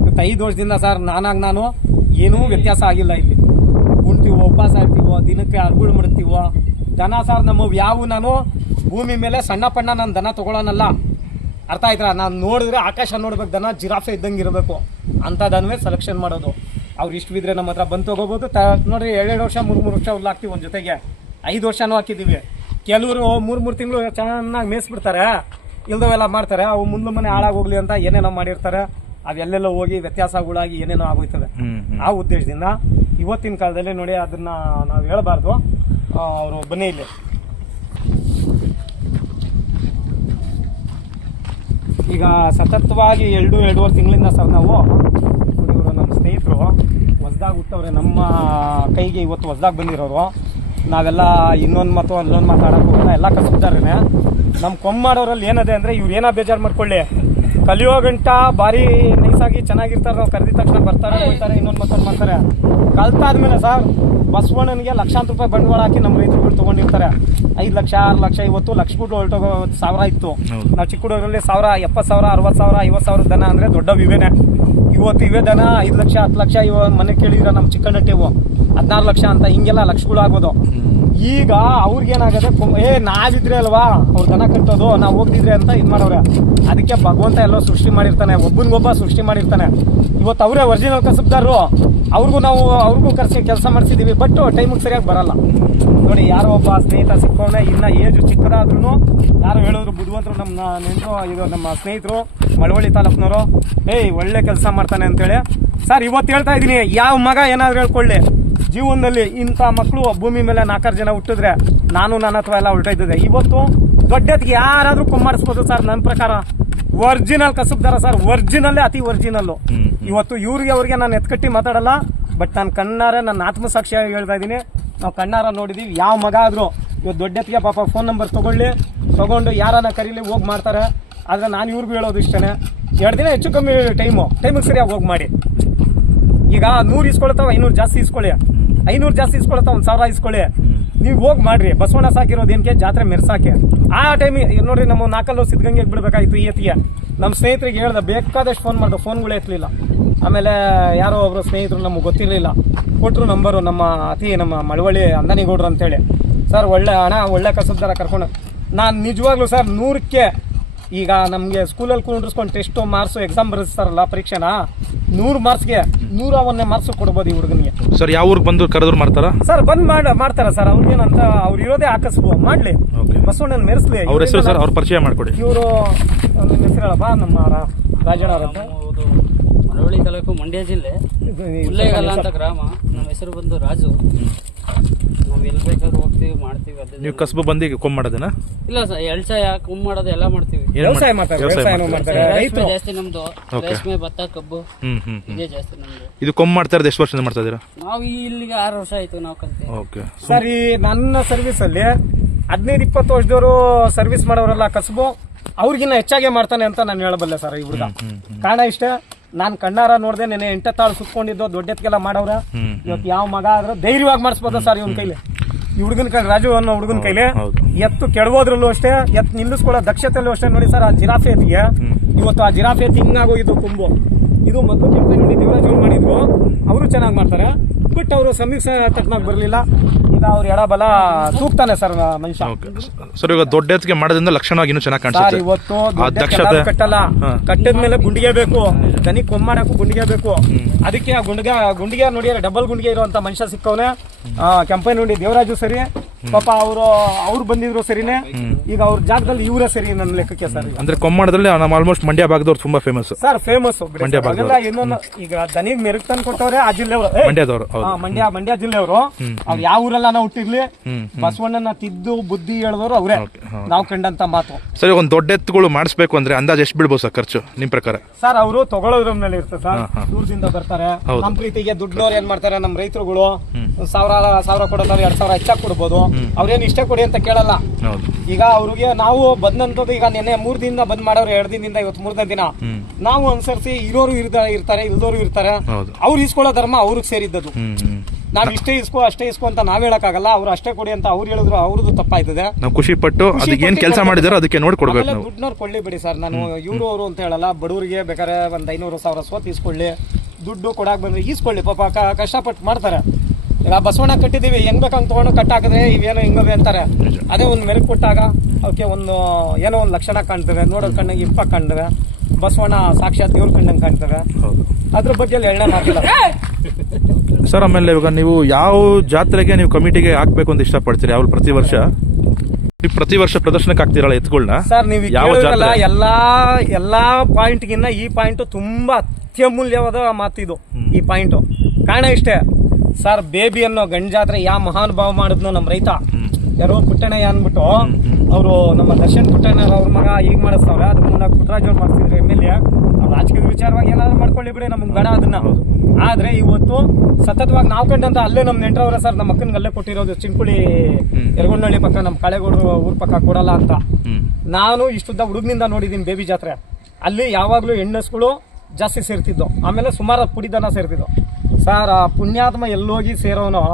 ಇವತ್ತು ಐದು ವರ್ಷದಿಂದ ಸರ್ ನಾನಾಗಿ ನಾನು ಏನೂ ವ್ಯತ್ಯಾಸ ಆಗಿಲ್ಲ ಇಲ್ಲಿ. ಉಣ್ತೀವೋ, ಉಪವಾಸ ಇರ್ತೀವೋ, ದಿನಕ್ಕೆ ಅರ್ಗುಳು ಮಾಡ್ತೀವೋ, ದನ ಸರ್ ನಮ್ಮ ಯಾವ ನಾನು ಭೂಮಿ ಮೇಲೆ ಸಣ್ಣ ಪಣ್ಣ ನಾನು ದನ ತಗೊಳ್ಳೋನಲ್ಲ ಅರ್ಥ ಆಯ್ತಾ? ನಾನು ನೋಡಿದ್ರೆ ಆಕಾಶ ನೋಡ್ಬೇಕು, ದನ ಜಿರಾಫೆ ಇದ್ದಂಗೆ ಇರಬೇಕು. ಅಂತ ದನವೇ ಸೆಲೆಕ್ಷನ್ ಮಾಡೋದು. ಅವ್ರು ಇಷ್ಟು ಬಿದ್ರೆ ನಮ್ಮ ಹತ್ರ ಬಂದು ತಗೋಬೋದು. ತ ನೋಡ್ರಿ, ಎರಡೆರಡು ವರ್ಷ, ಮೂರು ಮೂರು ವರ್ಷ ಹುಲ್ಲು ಒಂದು ಜೊತೆಗೆ. ಐದು ವರ್ಷನೂ ಹಾಕಿದ್ದೀವಿ ಕೆಲವರು ಮೂರು ಮೂರು ತಿಂಗಳು ಚೆನ್ನಾಗಿ ಮೇಯಿಸ್ಬಿಡ್ತಾರೆ. ಇಲ್ದವೆಲ್ಲ ಮಾಡ್ತಾರೆ. ಅವು ಮುಂದೆ ಮನೆ ಹಾಳಾಗೋಗ್ಲಿ ಅಂತ ಏನೇನೋ ಮಾಡಿರ್ತಾರೆ. ಅವೆಲ್ಲೆಲ್ಲೋ ಹೋಗಿ ವ್ಯತ್ಯಾಸಗಳಾಗಿ ಏನೇನೋ ಹ್ಮ್ ಆ ಉದ್ದೇಶದಿಂದ ಇವತ್ತಿನ ಕಾಲದಲ್ಲಿ ನೋಡಿ ಅದನ್ನ ನಾವು ಹೇಳಬಾರ್ದು. ಅವರು ಬನ್ನಿ ಇಲ್ಲಿ. ಈಗ ಸತತವಾಗಿ ಎರಡು ಎರಡೂವರೆ ತಿಂಗಳಿಂದ ಸರ್ ನಾವು ಇವರು ನಮ್ಮ ಸ್ನೇಹಿತರು ಹೊಸ್ದಾಗಿ ಹುಟ್ಟವ್ರೆ. ನಮ್ಮ ಕೈಗೆ ಇವತ್ತು ಹೊಸ್ದಾಗಿ ಬಂದಿರೋರು. ನಾವೆಲ್ಲ ಇನ್ನೊಂದು ಮಾತು ಅಲ್ಲೊಂದು ಮಾತಾಡಕ್ಕೆ ಹೋಗೋಣ. ಎಲ್ಲ ಕಸ್ಬಿಟ್ಟಾರೇನೆ ನಮ್ಮ ಕೊಮ್ಮಾಡೋರಲ್ಲಿ ಏನದೆ ಅಂದರೆ ಇವ್ರು ಏನೋ ಬೇಜಾರು ಮಾಡ್ಕೊಳ್ಳಿ. ಕಲಿಯೋ ಗಂಟ ಭಾರಿ ನೈಸಾಗಿ ಚೆನ್ನಾಗಿರ್ತಾರೆ. ನಾವು ಕರೆದಿದ ತಕ್ಷಣ ಬರ್ತಾರೆ ಹೋಗ್ತಾರೆ ಇನ್ನೊಂದು ಮತ್ತೊಂದು ಮಾಡ್ತಾರೆ. ಕಲ್ತಾದ್ಮೇಲೆ ಸರ್ ಬಸವಣ್ಣನಿಗೆ ಲಕ್ಷಾಂತರ ರೂಪಾಯಿ ಬಂಡವಾಳ ಹಾಕಿ ನಮ್ಮ ರೈತರುಗಳು ತೊಗೊಂಡಿರ್ತಾರೆ. ಐದು ಲಕ್ಷ ಆರು ಲಕ್ಷ ಇವತ್ತು ಲಕ್ಷ ಬಿಟ್ಟು ಹೊರಟೋಗೋ ಸಾವಿರ ಇತ್ತು. ನಾವು ಚಿಕ್ಕ ಹುಡುಗರಲ್ಲಿ ಸಾವಿರ ಎಪ್ಪತ್ತು ಸಾವಿರ ಅರವತ್ತು ಸಾವಿರ ಐವತ್ತು ಸಾವಿರ ದನ ಅಂದರೆ ದೊಡ್ಡ ವಿವೇನೆ ಇವತ್ತು ಇವೇ ದನ ಐದು ಲಕ್ಷ ಹತ್ತು ಲಕ್ಷ ಇವ ಮನೆ ಕೇಳಿದ್ರೆ ನಮ್ಮ ಚಿಕ್ಕಣ್ಣಟ್ಟಿವು ಹದಿನಾರು ಲಕ್ಷ ಅಂತ ಹಿಂಗೆಲ್ಲ ಲಕ್ಷಗಳು ಆಗ್ಬೋದು. ಈಗ ಅವ್ರಿಗೇನಾಗದೆ ಏ ನಾವಿದ್ರೆ ಅಲ್ವಾ? ಅವ್ರು ದನ ಕಟ್ಟೋದು ನಾವು ಹೋಗ್ತಿದ್ರೆ ಅಂತ ಇದು ಮಾಡೋರೆ. ಅದಕ್ಕೆ ಭಗವಂತ ಎಲ್ಲೋ ಸೃಷ್ಟಿ ಮಾಡಿರ್ತಾನೆ ಒಬ್ಬನಿಗೊಬ್ಬ ಸೃಷ್ಟಿ ಮಾಡಿರ್ತಾನೆ. ಇವತ್ತು ಅವರೇ ಒರಿಜಿನಲ್ ಕಸಬ್ದಾರರು. ಅವ್ರಿಗೂ ನಾವು ಅವ್ರಿಗೂ ಕರ್ಸಿ ಕೆಲಸ ಮಾಡಿಸಿದೀವಿ ಬಟ್ ಟೈಮಿಗೆ ಸರಿಯಾಗಿ ಬರಲ್ಲ. ನೋಡಿ ಯಾರೋ ಒಬ್ಬ ಸ್ನೇಹಿತ ಸಿಕ್ಕೊಂಡೆ. ಇನ್ನ ಏಜು ಚಿಕ್ಕದಾದ್ರೂ ಯಾರು ಹೇಳಿದ್ರು ಬುದ್ಧಿವಂತರು ನಮ್ಮ ನೆಂಟರು ಇದು ನಮ್ಮ ಸ್ನೇಹಿತರು ಮಳವಳ್ಳಿ ತಾಲೂಕ್ನವರು ಏಯ್ ಒಳ್ಳೆ ಕೆಲಸ ಮಾಡ್ತಾನೆ ಅಂತೇಳಿ. ಸರ್ ಇವತ್ತು ಹೇಳ್ತಾ ಇದ್ದೀನಿ. ಯಾವ ಮಗ ಏನಾದ್ರು ಹೇಳ್ಕೊಳ್ಳಿ. ಜೀವನದಲ್ಲಿ ಇಂಥ ಮಕ್ಕಳು ಭೂಮಿ ಮೇಲೆ ನಾಲ್ಕಾರು ಜನ ಹುಟ್ಟಿದ್ರೆ ನಾನು ನನ್ನ ಹತ್ರ ಎಲ್ಲ ಹೊರಟಿದ್ದೆ ಇವತ್ತು ದೊಡ್ಡದಿಗೆ ಯಾರಾದರೂ ಕುಮ್ಮಾಡಿಸ್ಬೋದು ಸರ್ ನನ್ನ ಪ್ರಕಾರ. ಒರಿಜಿನಲ್ ಕಸಬ್ದಾರ ಸರ್. ಒರಿಜಿನಲ್ಲೇ ಅತಿ ಒರಿಜಿನಲ್ಲು. ಇವತ್ತು ಇವ್ರಿಗೆ ಅವ್ರಿಗೆ ನಾನು ಎತ್ಕಟ್ಟಿ ಮಾತಾಡಲ್ಲ ಬಟ್ ನಾನು ಕಣ್ಣಾರೆ ನನ್ನ ಆತ್ಮಸಾಕ್ಷಿಯಾಗಿ ಹೇಳ್ತಾ ಇದ್ದೀನಿ. ನಾವು ಕಣ್ಣಾರ ನೋಡಿದೀವಿ. ಯಾವ ಮಗ ಆದರೂ ಇವತ್ತು ದೊಡ್ಡತ್ತಿಗೆ ಪಾಪ ಫೋನ್ ನಂಬರ್ ತೊಗೊಳ್ಳಿ. ತಗೊಂಡು ಯಾರನ್ನ ಕರೀಲಿ ಹೋಗಿ ಮಾಡ್ತಾರೆ. ಆದರೆ ನಾನು ಇವ್ರಿಗೂ ಹೇಳೋದು ಇಷ್ಟನೇ. ಎರಡು ದಿನ ಹೆಚ್ಚು ಕಮ್ಮಿ ಟೈಮು ಟೈಮಿಗೆ ಸರಿಯಾಗಿ ಹೋಗಿ ಮಾಡಿ. ಈಗ ನೂರು ಇಸ್ಕೊಳ್ತಾವ ಐನೂರು ಜಾಸ್ತಿ ಇಸ್ಕೊಳ್ಳಿ ಐನೂರು ಜಾಸ್ತಿ ಇಸ್ಕೊಳ್ತಾವ ಒಂದು ಸಾವಿರ ಇಸ್ಕೊಳ್ಳಿ ನೀವು ಹೋಗಿ ಮಾಡ್ರಿ. ಬಸವಣ್ಣ ಸಾಕಿರೋದು ಏನಕ್ಕೆ ಜಾತ್ರೆ ಮೆರ್ಸಾಕೆ. ಆ ಟೈಮ್ ನೋಡ್ರಿ ನಮ್ಮ ನಾಲ್ಕಲ್ಲೂ ಸಿದ್ಧಗಂಗೆ ಬಿಡಬೇಕಾಗಿತ್ತು ಈ ಎತ್ತಿಗೆ. ನಮ್ಮ ಸ್ನೇಹಿತರಿಗೆ ಹೇಳ್ದೆ ಬೇಕಾದಷ್ಟು ಫೋನ್ ಮಾಡ್ದೆ ಫೋನ್ಗಳು ಎತ್ತಲಿಲ್ಲ ಆಮೇಲೆ ಯಾರೋ ಒಬ್ರು ಸ್ನೇಹಿತರು ನಮಗೆ ಗೊತ್ತಿರಲಿಲ್ಲ. ಕೊಟ್ಟರು ನಂಬರು ನಮ್ಮ ಅತಿ ನಮ್ಮ ಮಳವಳ್ಳಿ ಅಂದನಿಗೌಡ್ರು ಅಂತೇಳಿ. ಸರ್ ಒಳ್ಳೆ ಹಣ ಒಳ್ಳೆ ಕಸಬ್ದಾರ ಕರ್ಕೊಂಡು ನಾನು ನಿಜವಾಗ್ಲೂ ಸರ್ ನೂರಕ್ಕೆ ಈಗ ನಮಗೆ ಸ್ಕೂಲಲ್ಲಿ ಕುಂಡ್ರಿಸ್ಕೊಂಡು ಟೆಸ್ಟು ಮಾರ್ಕ್ಸು ಎಕ್ಸಾಮ್ ಬರೆಸ್ತಾರಲ್ಲ ಪರೀಕ್ಷೆನ ನೂರು ಮಾರ್ಕ್ಸ್ಗೆ ನೂರ ಒಂದನೇ ಮಾರ್ಕ್ಸ್ ಕೊಡ್ಬೋದು ಈ ಹುಡುಗನಿಗೆ. ಸರ್ ಯಾವ ಊರಿಗೆ ಬಂದು ಕರೆದ್ರು ಮಾಡ್ತಾರ? ಸರ್ ಬಂದ್ ಮಾಡ ಮಾಡ್ತಾರ ಸರ್. ಅವ್ರಿಗೇನಂತ ಅವ್ರು ಇರೋದೇ ಹಾಕಿಸ್ಬೋ ಮಾಡ್ಲಿ. ಓಕೆ. ಬಸವಣ್ಣನ ಮೆರೆಸ್ಲಿ. ಅವ್ರ ಹೆಸರು ಸರ್ ಅವ್ರ ಪರಿಚಯ ಮಾಡಿಕೊಡಿ. ಇವರು ನಿಮ್ಮ ಹೆಸರು ಹೇಳಪ್ಪ ನಮ್ಮ ರಾಜಣ್ಣ ಮಳವಳ್ಳಿ ತಾಲೂಕು ಮಂಡ್ಯ ಜಿಲ್ಲೆ. ಉಲ್ಲೇಗಲ್ಲ ಅಂತ ಗ್ರಾಮ. ನಮ್ಮ ಹೆಸರು ಬಂದು ರಾಜು. ನಾವು ಎಲ್ಲಿ ಬೇಕಾದ್ರೂ ಹೋಗ್ತೀವಿ ಮಾಡ್ತೀವಿ ಅದೇ ನೀವು ಕಸಬು ಬಂದು ಈಗ ಮಾಡೋದನ್ನ? ಮಾಡೋದೇನಾ ಇಲ್ಲ ಸರ್ ಎಳ್ಸಾಯ ಕುಮ್ ಮಾಡೋದು ಎಲ್ಲ ಮಾಡ್ತೀವಿ. ಏನ್ ವ್ಯವಸಾಯ ಮಾಡ್ತಾರೆ? ವ್ಯವಸಾಯ ಮಾಡ್ತಾರೆ. ಮಾಡ್ತಾರೆ ರೈತರು ಜಾಸ್ತಿ ನಮ್ದು. ರೇಷ್ಮೆ ಭತ್ತ ಕಬ್ಬು. ಹ್ಮ್ ಹ್ಮ್ ಹ್ಮ್. ಇದೇ ಜಾಸ್ತಿ ನಮ್ದು. ಇದು ಕುಮ್ ಮಾಡ್ತಾ ಇರೋದು ಎಷ್ಟು ವರ್ಷದಿಂದ ಮಾಡ್ತಾ ಇದ್ದೀರಾ? ನಾವು ಇಲ್ಲಿಗೆ ಆರು ವರ್ಷ ಆಯ್ತು ನಾವು ಕಲ್ತಿ. ಓಕೆ ಸರ್ ಈ ನನ್ನ ಸರ್ವಿಸ್ ಅಲ್ಲಿ ಹದಿನೈದು ಇಪ್ಪತ್ತು ವರ್ಷದವರು ಸರ್ವಿಸ್ ಮಾಡೋರೆಲ್ಲ ಕಸಬು ಅವ್ರಿಗಿನ್ನ ಹೆಚ್ಚಾಗೆ ಮಾಡ್ತಾನೆ ಅಂತ ನಾನು ಹೇಳಬಲ್ಲೆ ಸರ್ ಈ ಹುಡುಗ. ಕಾರಣ ಇಷ್ಟೇ ನಾನು ಕಣ್ಣಾರ ನೋಡ್ದೆ ನೆನೆ ಎಂಟೆ ತಾಳು ಸುತ್ಕೊಂಡಿದ್ದು ದೊಡ್ಡೆತ್ಗೆಲ್ಲ ಮಾಡವ್ರ. ಇವತ್ತು ಯಾವ ಮಗ ಆದ್ರೂ ಧೈರ್ಯವಾಗಿ ಮಾಡಿಸ್ಬೋದ ಸರ್ ಇವನ್ ಕೈಲಿ? ಈ ಹುಡುಗನ ಕೈ ರಾಜು ಅನ್ನೋ ಹುಡುಗನ ಕೈಲಿ ಎತ್ತು ಕೆಡವೋದ್ರಲ್ಲೂ ಅಷ್ಟೇ ಎತ್ತು ನಿಲ್ಲಿಸ್ಕೊಳ್ಳೋ ದಕ್ಷತೆಯಲ್ಲೂ ಅಷ್ಟೇ ನೋಡಿ ಸರ್ ಆ ಜಿರಾಫೆ ಎತ್ತಿಗೆ. ಇವತ್ತು ಆ ಜಿರಾಫೆ ಎತ್ತಿ ಹಿಂಗಾಗೋಗಿದ್ದು ತುಂಬು ಇದು ಮೊದಲು ಕೆಂಪು ನೋಡಿ ದೇವರಾಜ್ ಮಾಡಿದ್ರು. ಅವರು ಚೆನ್ನಾಗಿ ಮಾಡ್ತಾರೆ ಬಟ್ ಅವರು ಸಮೀಕ್ಷೆ ತಕ್ಕನಾಗಿ ಬರಲಿಲ್ಲ. ಈಗ ಅವ್ರ ಎಡಬಲ ತೂಗ್ತಾನೆ ಸರ್ ಮನುಷ್ಯ. ಸರ್ ಇವಾಗ ದೊಡ್ಡ ಎತ್ತಿಗೆ ಮಾಡೋದ್ರಿಂದ ಲಕ್ಷಣವಾಗಿ ಇನ್ನೂ ಚೆನ್ನಾಗಿ ಸರ್ ಕಾಣಿಸುತ್ತೆ ಇವತ್ತು ಆ ದೊಡ್ಡ ದಕ್ಷತೆ. ಕೆಲ್ಲಾರು ಕಟ್ಟಲ್ಲ. ಹಾ. ಕಟ್ಟಿದ ಮೇಲೆ ಗುಂಡಿಗೆ ಬೇಕು. ದನಿ ಕೊಮ್ಮಾಡಕ್ಕೂ ಗುಂಡಿಗೆ ಬೇಕು. ಅದಕ್ಕೆ ಆ ಗುಂಡಿಗೆ ಗುಂಡಿಗೆ ನೋಡಿ ಡಬಲ್ ಗುಂಡಿಗೆ ಇರುವಂತ ಮನುಷ್ಯ ಸಿಕ್ಕವನೆ. ಕೆಂಪೈನ ನೋಡಿ ದೇವರಾಜು ಸರಿ. ಪಾಪ ಅವರು ಅವ್ರು ಬಂದಿದ್ರು ಸರಿನೇ. ಈಗ ಅವ್ರ ಜಾಗದಲ್ಲಿ ಇವರೇ ಸರಿ ನನ್ನ ಲೆಕ್ಕಕ್ಕೆ ಸರ್ ಈಗ. ಅಂದ್ರೆ ಕೊಮ್ಮಡದಲ್ಲಿ ನಮ್ಮ ಆಲ್ಮೋಸ್ಟ್ ಮಂಡ್ಯ ಭಾಗದವ್ರು ತುಂಬಾ ಫೇಮಸ್ ಸರ್ ಫೇಮಸ್ ಮಂಡ್ಯ ಇನ್ನೊಂದು ಈಗ ದನಿಗ್ ಮೆರುಗ್ ತಂದು ಕೊಟ್ಟವ್ರೆ ಆ ಜಿಲ್ಲೆಯವರು. ಮಂಡ್ಯದವರು ಹೌದು. ಮಂಡ್ಯ ಮಂಡ್ಯ ಜಿಲ್ಲೆಯವರು. ಅವ್ರು ಯಾವ ಊರೆಲ್ಲ ನಾವು ಹುಟ್ಟಿರ್ಲಿ? ಹ್ಮ್, ಬಸವಣ್ಣನ ತಿದ್ದು ಬುದ್ಧಿ ಹೇಳಿದವರು ಅವರೇ. ನಾವು ಕಂಡಂತ ಮಾತು. ಸರಿ ಒಂದು ದೊಡ್ಡ ಎತ್ತುಗಳು ಮಾಡಿಸ್ಬೇಕು ಅಂದ್ರೆ ಅಂದಾಜು ಎಷ್ಟು ಬಿಡ್ಬೋದು ಸರ್ ಖರ್ಚು ನಿಮ್ ಪ್ರಕಾರ? ಸರ್ ಅವರು ತಗೊಳ್ಳೋದ್ರ ಮೇಲೆ ಇರ್ತದೆ ಸರ್. ದೂರದಿಂದ ಬರ್ತಾರೆ. ನಮ್ ಪ್ರೀತಿಗೆ ದುಡ್ಡವ್ರು ಏನ್ ಮಾಡ್ತಾರೆ? ನಮ್ ರೈತರುಗಳು ಸಾವಿರ ಸಾವಿರ ಕೊಡೋದಾದ್ರೆ ಎರಡ್ ಸಾವಿರ ಹೆಚ್ಚಾಗಿ ಕೊಡ್ಬೋದು. ಅವ್ರೇನ್ ಇಷ್ಟ ಕೊಡಿ ಅಂತ ಕೇಳಲ್ಲ. ಈಗ ಅವ್ರಿಗೆ ನಾವು ಬಂದಂತದ್ದು ಈಗ ನೆನ್ನೆ ಮೂರ್ ದಿನದಿಂದ ಬಂದ್ ಮಾಡೋರು ಎರಡ್ ದಿನದಿಂದ ಇವತ್ತು ಮೂರನೇ ದಿನ. ನಾವು ಅನುಸರಿಸಿ ಇರೋರು ಇರ್ತಾರೆ ಇಲ್ದೋರು ಇರ್ತಾರೆ. ಅವ್ರು ಇಸ್ಕೊಳ್ಳೋ ಧರ್ಮ ಅವ್ರಿಗೆ ಸೇರಿದ್ದದು ನಾವ್ ಇಷ್ಟೇ ಇಸ್ಕೋ ಅಷ್ಟೇ ಇಸ್ಕೋ ಅಂತ ನಾವ್ ಹೇಳಕ್ಕಾಗಲ್ಲ ಅವ್ರು ಅಷ್ಟೇ ಕೊಡಿ ಅಂತ ಅವ್ರು ಹೇಳಿದ್ರು ಅವ್ರದ್ದು ತಪ್ಪಾಯ್ತದೆ. ನಾವು ಖುಷಿ ಪಟ್ಟು ಅದಕ್ಕೆ ಏನ್ ಕೆಲಸ ಮಾಡಿದಾರೋ ಅದಕ್ಕೆ ನೋಡ್ಕೊಡ್ಬೇಕು ಕೊಡ್ಲಿ ಕೊಳ್ಳಿ ಬಿಡಿ ಸರ್ ನಾನು ಇವ್ರು ಅವರು ಅಂತ ಹೇಳಲ್ಲ ಬಡವರಿಗೆ ಬೇಕಾದ್ರೆ ಒಂದ್ ಐನೂರು ಸಾವಿರ ಸ್ವತ್ ಇಸ್ಕೊಳ್ಳಿ ದುಡ್ಡು ಕೊಡಾಕ್ ಬಂದ್ರೆ ಈಸ್ಕೊಳ್ಳಿ ಪಾಪ ಕಷ್ಟಪಟ್ಟು ಮಾಡ್ತಾರೆ. ಈಗ ಬಸವಣ್ಣ ಕಟ್ಟಿದೀವಿ ಹೆಂಗ್ ಬೇಕಂತ ತಗೊಂಡು ಕಟ್ಟಾಕಿದ್ರೆ ಇವೇನು ಹಿಂಗವೆ ಅಂತಾರೆ. ಅದೇ ಒಂದು ಮೆಲುಕು ಕೊಟ್ಟಾಗ ಅವಕ್ಕೆ ಒಂದು ಏನೋ ಒಂದು ಲಕ್ಷಣ ಕಾಣ್ತವೆ ನೋಡೋದ್ ಕಣ್ಣಿಗೆ ಇಪ್ಪ ಕಾಣ್ತವೆ ಬಸವಣ್ಣ ಸಾಕ್ಷಾತ್ ದೇವ್ರ ಕಣ್ಣಂಗೆ ಕಾಣ್ತವೆ. ಹೌದು. ಅದ್ರ ಬಗ್ಗೆ ಅಲ್ಲಿ ಎಣ್ಣೆ ಮಾತಿಲ್ಲ ಸರ್ ಆಮೇಲೆ ಇವಾಗ ನೀವು ಯಾವ ಜಾತ್ರೆಗೆ ನೀವು ಕಮಿಟಿಗೆ ಹಾಕ್ಬೇಕು ಅಂತ ಇಷ್ಟಪಡ್ತೀರಿ? ಅವ್ರು ಪ್ರತಿ ವರ್ಷ? ನೀವು ಪ್ರತಿ ವರ್ಷ ಪ್ರದರ್ಶನಕ್ಕೆ ಹಾಕ್ತಿರಲ್ಲ ಎತ್ಗಳನ್ನ ಸರ್ ನೀವು ಯಾವ? ಎಲ್ಲಾ ಎಲ್ಲಾ ಪಾಯಿಂಟ್ ಗಿನ್ನ ಈ ಪಾಯಿಂಟ್ ತುಂಬಾ ಅತ್ಯಮೂಲ್ಯವಾದ ಮಾತಿದು. ಈ ಪಾಯಿಂಟ್. ಕಾರಣ ಇಷ್ಟೇ. ಸರ್ ಬೇಬಿ ಅನ್ನೋ ಗಂಡ್ ಜಾತ್ರೆ ಯಾವ ಮಹಾನುಭಾವ ಮಾಡಿದ್ನೋ ನಮ್ಮ ರೈತ. ಯಾರೋ ಪುಟ್ಟಣ್ಣಯ್ಯ ಅಂದ್ಬಿಟ್ಟು ಅವರು ನಮ್ಮ ದರ್ಶನ್ ಪುಟ್ಟಣ್ಣ ಅವ್ರ ಮಗ ಈಗ ಮಾಡಿಸ್ತಾವ್ರೆ ಅದ್ರ ಮುಂದೆ ಪುಟ್ಟರಾಜ್ ಅವ್ರು ಮಾಡಿಸಿದ್ರು ಎಂ ಎಲ್ ಎ ರಾಜಕೀಯ ವಿಚಾರವಾಗಿ ಏನಾದ್ರು ಮಾಡ್ಕೊಳ್ಳಿ ಬಿಡಿ ನಮ್ಗೆ ಬೇಡ ಅದನ್ನ. ಆದ್ರೆ ಇವತ್ತು ಸತತವಾಗಿ ನಾವು ಕಂಡಂತ ಅಲ್ಲೇ ನಮ್ಮ ನೆಂಟ್ರವ್ರೆ ಸರ್ ನಮ್ಮ ಅಕ್ಕನಿಗೆ ಅಲ್ಲೇ ಕೊಟ್ಟಿರೋದು ಚಿಂಕುಳಿ ಎರಗೊಂಡಳ್ಳಿ ಪಕ್ಕ ನಮ್ಮ ಕಳೆಗೋಡ್ರು ಊರ್ ಪಕ್ಕ ಕೊಡಲ್ಲ ಅಂತ. ನಾನು ಇಷ್ಟುದ್ದ ಹುಡುಗನಿಂದ ನೋಡಿದ್ದೀನಿ ಬೇಬಿ ಜಾತ್ರೆ. ಅಲ್ಲಿ ಯಾವಾಗಲೂ ಹೆಣ್ಣಸ್ಗಳು ಜಾಸ್ತಿ ಸೇರ್ತಿದ್ದು. ಆಮೇಲೆ ಸುಮಾರು ಪುಡಿದನ ಸೇರ್ತಿದ್ದು. ಸರ್ ಆ ಪುಣ್ಯಾತ್ಮ ಎಲ್ಲೋಗಿ ಸೇರೋನು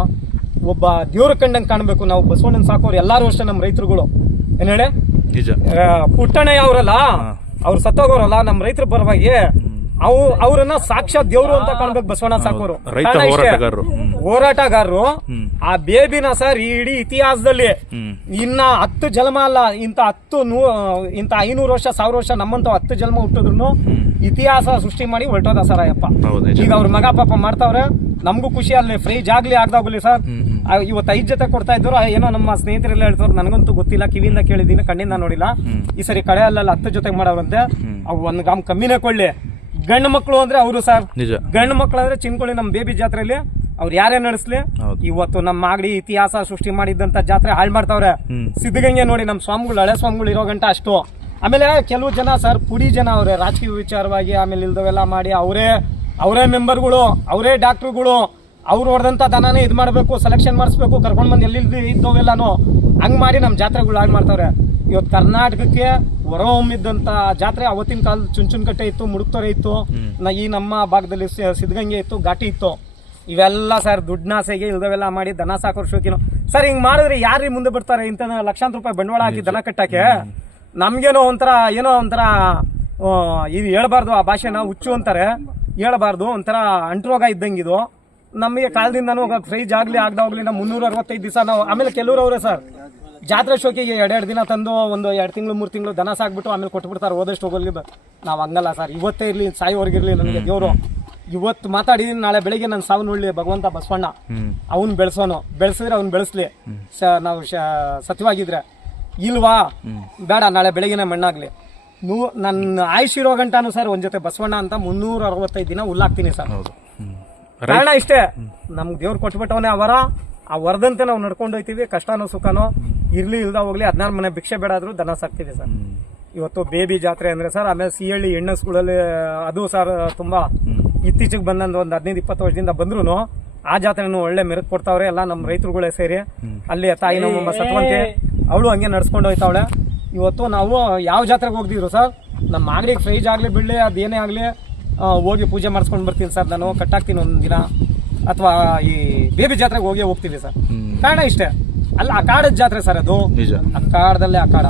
ಒಬ್ಬ ದೇವ್ರ ಕಂಡಂಗೆ ಕಾಣಬೇಕು. ನಾವು ಬಸವಣ್ಣನ ಸಾಕೋರು ಎಲ್ಲಾರು ಅಷ್ಟೇ ನಮ್ಮ ರೈತರುಗಳು. ಏನ್ ಹೇಳಿ? ನಿಜ. ಪುಟ್ಟಣ್ಣಯ್ಯ ಅವರಲ್ಲ ಅವ್ರು ಸತ್ತೋಗೋರಲ್ಲ ನಮ್ಮ ರೈತರ ಪರವಾಗಿ ಅವು ಅವ್ರನ್ನ ಸಾಕ್ಷಾತ್ ದೇವ್ರು ಅಂತ ಕಾಣ್ಬೇಕು ಬಸವಣ್ಣ ಸಾಕೋರು. ಹೋರಾಟಗಾರರು. ಆ ಬೇಬಿನ ಸರ್ ಈ ಇಡೀ ಇತಿಹಾಸದಲ್ಲಿ ಇನ್ನ ಹತ್ತು ಜನ್ಮ ಅಲ್ಲ ಇಂತ ಹತ್ತು ನೂ ಇಂತ ಐನೂರು ವರ್ಷ ಸಾವಿರ ವರ್ಷ ನಮ್ಮಂತ ಹತ್ತು ಜನ್ಮ ಹುಟ್ಟಿದ್ರು ಇತಿಹಾಸ ಸೃಷ್ಟಿ ಮಾಡಿ ಹೊರಟೋದ ಸರ್ ಅಯ್ಯಪ್ಪ ಈಗ ಅವ್ರ ಮಗ ಪಾಪ ಮಾಡ್ತಾವ್ರೆ ನಮಗೂ ಖುಷಿ ಅಲ್ಲಿ ಫ್ರೀ ಆಗ್ಲಿ ಆಗ್ದಾಗ್ಲಿ ಸರ್. ಇವತ್ತು ಐದ್ ಜೊತೆ ಕೊಡ್ತಾ ಇದ್ರು ಏನೋ ನಮ್ಮ ಸ್ನೇಹಿತರೆಲ್ಲ ಹೇಳ್ತಾರ ನನಗಂತೂ ಗೊತ್ತಿಲ್ಲ ಕಿವಿಯಿಂದ ಕೇಳಿದೀನಿ ಕಣ್ಣಿಂದ ನೋಡಿಲ್ಲ. ಈ ಸರಿ ಕಡೆ ಅಲ್ಲೆಲ್ಲ ಹತ್ತು ಜೊತೆ ಮಾಡವ್ರಂತೆ. ಅವು ಒಂದ್ ಗಾಮ್ ಕಮ್ಮಿನೇ ಕೊಳ್ಳಿ ಗಂಡು ಮಕ್ಕಳು ಅಂದ್ರೆ ಅವರು ಸರ್. ನಿಜ. ಗಂಡು ಮಕ್ಕಳು ಅಂದ್ರೆ ಚಿನ್ಕೊಳ್ಳಿ ನಮ್ಮ ಬೇಬಿ ಜಾತ್ರೆಯಲ್ಲಿ ಅವ್ರು ಯಾರೇ ನಡೆಸ್ಲಿ. ಇವತ್ತು ನಮ್ಮ ಮಾಗಡಿ ಇತಿಹಾಸ ಸೃಷ್ಟಿ ಮಾಡಿದ್ದಂತ ಜಾತ್ರೆ ಹಾಳು ಮಾಡ್ತಾವ್ರೆ. ಸಿದ್ಧಗಂಗೆ ನೋಡಿ ನಮ್ಮ ಸ್ವಾಮಿಗಳು ಹಳೆ ಸ್ವಾಮಿಗಳು ಇರೋ ಗಂಟ ಅಷ್ಟು. ಆಮೇಲೆ ಕೆಲವು ಜನ ಸರ್ ಪುಡಿ ಜನ ಅವರೇ ರಾಜಕೀಯ ವಿಚಾರವಾಗಿ ಆಮೇಲೆ ಇಲ್ದವೆಲ್ಲ ಮಾಡಿ ಅವರೇ ಅವರೇ ಮೆಂಬರ್ಗಳು ಅವರೇ ಡಾಕ್ಟ್ರುಗಳು ಅವ್ರು ಹೊಡೆದಂತ ದನನೇ ಇದು ಮಾಡಬೇಕು ಸೆಲೆಕ್ಷನ್ ಮಾಡಿಸ್ಬೇಕು ಕರ್ಕೊಂಡ್ ಬಂದು ಎಲ್ಲಿ ಇದ್ದವೆಲ್ಲಾನು ಹಂಗ್ ಮಾಡಿ ನಮ್ಮ ಜಾತ್ರೆಗಳು ಹಾಗೆ ಮಾಡ್ತಾವ್ರೆ. ಇವತ್ತು ಕರ್ನಾಟಕಕ್ಕೆ ಹೊರಹೊಮ್ಮಿದ್ದಂಥ ಜಾತ್ರೆ ಅವತ್ತಿನ ಕಾಲದ ಚುಂಚುನಕಟ್ಟೆ ಇತ್ತು ಮುಡುಕ್ತೊರೆ ಇತ್ತು. ನ- ಈ ನಮ್ಮ ಭಾಗದಲ್ಲಿ ಸಿದ್ಧಗಂಗೆ ಇತ್ತು ಘಾಟಿ ಇತ್ತು. ಇವೆಲ್ಲ ಸರ್ ದುಡ್ನಾಸೆಗೆ ಇಲ್ದವೆಲ್ಲ ಮಾಡಿ ದನ ಸಾಕೋರ್ ಶೋಕಿನೋ. ಸರ್ ಹಿಂಗ್ ಮಾಡಿದ್ರೆ ಯಾರು ಮುಂದೆ ಬರ್ತಾರೆ? ಇಂಥ ಲಕ್ಷಾಂತರ ರೂಪಾಯಿ ಬಂಡವಾಳ ಹಾಕಿ ದನ ಕಟ್ಟಕ್ಕೆ ನಮ್ಗೇನೋ ಒಂಥರ ಏನೋ ಒಂಥರ ಇದು ಹೇಳ್ಬಾರ್ದು ಆ ಭಾಷೆನ ಹುಚ್ಚು ಅಂತಾರೆ. ಹೇಳ್ಬಾರ್ದು ಒಂಥರ ಅಂಟ್ರೋಗ ಇದ್ದಂಗಿದು ನಮಗೆ ಕಾಲದಿಂದನೂ ಫ್ರೈಜ್ ಆಗಲಿ ಆಗ್ದಾಗ್ಲಿ ನಾವು ಮುನ್ನೂರ ಅರವತ್ತೈದು ದಿವಸ ನಾವು ಆಮೇಲೆ ಕೆಲವ್ರು ಅವರೇ ಸರ್ ಜಾತ್ರೆ ಶೋಕಿಗೆ ಎರಡೆರಡು ದಿನ ತಂದು ಒಂದು ಎರಡು ತಿಂಗಳು ಮೂರು ತಿಂಗಳು ದನ ಸಾಕ್ಬಿಟ್ಟು ಆಮೇಲೆ ಕೊಟ್ಬಿಡ್ತಾರೆ ಹೋದಷ್ಟು ಹೋಗಲಿ ನಾವು ಹಂಗಲ್ಲ ಸರ್ ಇವತ್ತೇ ಇರಲಿ ಸಾಯೋವರೆಗಿರಲಿ ನನಗೆ ದೇವರು ಇವತ್ತು ಮಾತಾಡಿದೀನಿ ನಾಳೆ ಬೆಳಿಗ್ಗೆ ನನ್ನ ಸಾವು ನೋಡ್ಲಿ ಭಗವಂತ ಬಸವಣ್ಣ. ಅವನು ಬೆಳೆಸೋನು ಬೆಳೆಸಿದ್ರೆ ಅವ್ನು ಬೆಳೆಸ್ಲಿ. ಸ ನಾವು ಸತ್ಯವಾಗಿದ್ರೆ. ಇಲ್ವಾ? ಬೇಡ ನಾಳೆ ಬೆಳಗಿನ ಮಣ್ಣಾಗ್ಲಿ. ನೂ ನನ್ನ ಆಯುಷ್ ಇರೋ ಗಂಟಾನು ಸರ್ ಒಂದ್ ಜೊತೆ ಬಸವಣ್ಣ ಅಂತ ಮುನ್ನೂರ ಅರವತ್ತೈದು ದಿನ ಹುಲ್ಲಾಕ್ತೀನಿ ಸರ್. ಕಾರಣ ಇಷ್ಟೇ ನಮ್ಗೆ ದೇವ್ರು ಕೊಟ್ಬಿಟ್ಟವನೇ ಅವರ ಆ ವರದಂತೆ ನಾವು ನಡ್ಕೊಂಡು ಹೋಯ್ತೀವಿ ಕಷ್ಟನೋ ಸುಖನೋ ಇರ್ಲಿ ಇಲ್ದ ಹೋಗ್ಲಿ ಹದಿನಾರು ಮನೆ ಭಿಕ್ಷೆ ಬೇಡಾದ್ರೂ ದನ ಸಾಕ್ತೀವಿ ಸರ್. ಇವತ್ತು ಬೇಬಿ ಜಾತ್ರೆ ಅಂದ್ರೆ ಸರ್ ಆಮೇಲೆ ಸಿಹಳ್ಳಿ ಹೆಣ್ಣಸ್ಗಳಲ್ಲಿ ಅದು ಸರ್ ತುಂಬಾ ಇತ್ತೀಚೆಗೆ ಬಂದಂದು ಒಂದು ಹದಿನೈದು ಇಪ್ಪತ್ತು ವರ್ಷದಿಂದ ಬಂದ್ರು ಆ ಜಾತ್ರೆನೂ ಒಳ್ಳೆ ಮೆರುಗು ಕೊಡ್ತಾವ್ರೆ ಎಲ್ಲ ನಮ್ಮ ರೈತರುಗಳೇ ಸೇರಿ. ಅಲ್ಲಿ ತಾಯಿ ನಮ್ಮ ಸತ್ವಂತೆ ಅವಳು ಹಂಗೆ ನಡ್ಸ್ಕೊಂಡು ಹೋಯ್ತಾವಳೆ. ಇವತ್ತು ನಾವು ಯಾವ ಜಾತ್ರೆಗೆ ಹೋಗ್ತಿದ್ರು ಸರ್? ನಮ್ಮ ಮಾಗಡಿಗೆ ಫ್ರೈಜ್ ಆಗಲಿ ಬಿಡಲಿ ಅದೇನೇ ಆಗಲಿ ಹೋಗಿ ಪೂಜೆ ಮಾಡಿಸ್ಕೊಂಡು ಬರ್ತೀನಿ ಸರ್ ನಾನು. ಕಟ್ಟಾಗ್ತೀನಿ ಒಂದು ದಿನ. ಅಥವಾ ಈ ಬೇಬಿ ಜಾತ್ರೆಗೆ ಹೋಗಿ ಹೋಗ್ತೀವಿ ಸರ್. ಕಾರಣ ಇಷ್ಟೇ. ಅಲ್ಲ ಅಖಾಡದ ಜಾತ್ರೆ ಸರ್ ಅದು. ನಿಜ. ಅಖಾಡದಲ್ಲೇ ಅಖಾಡ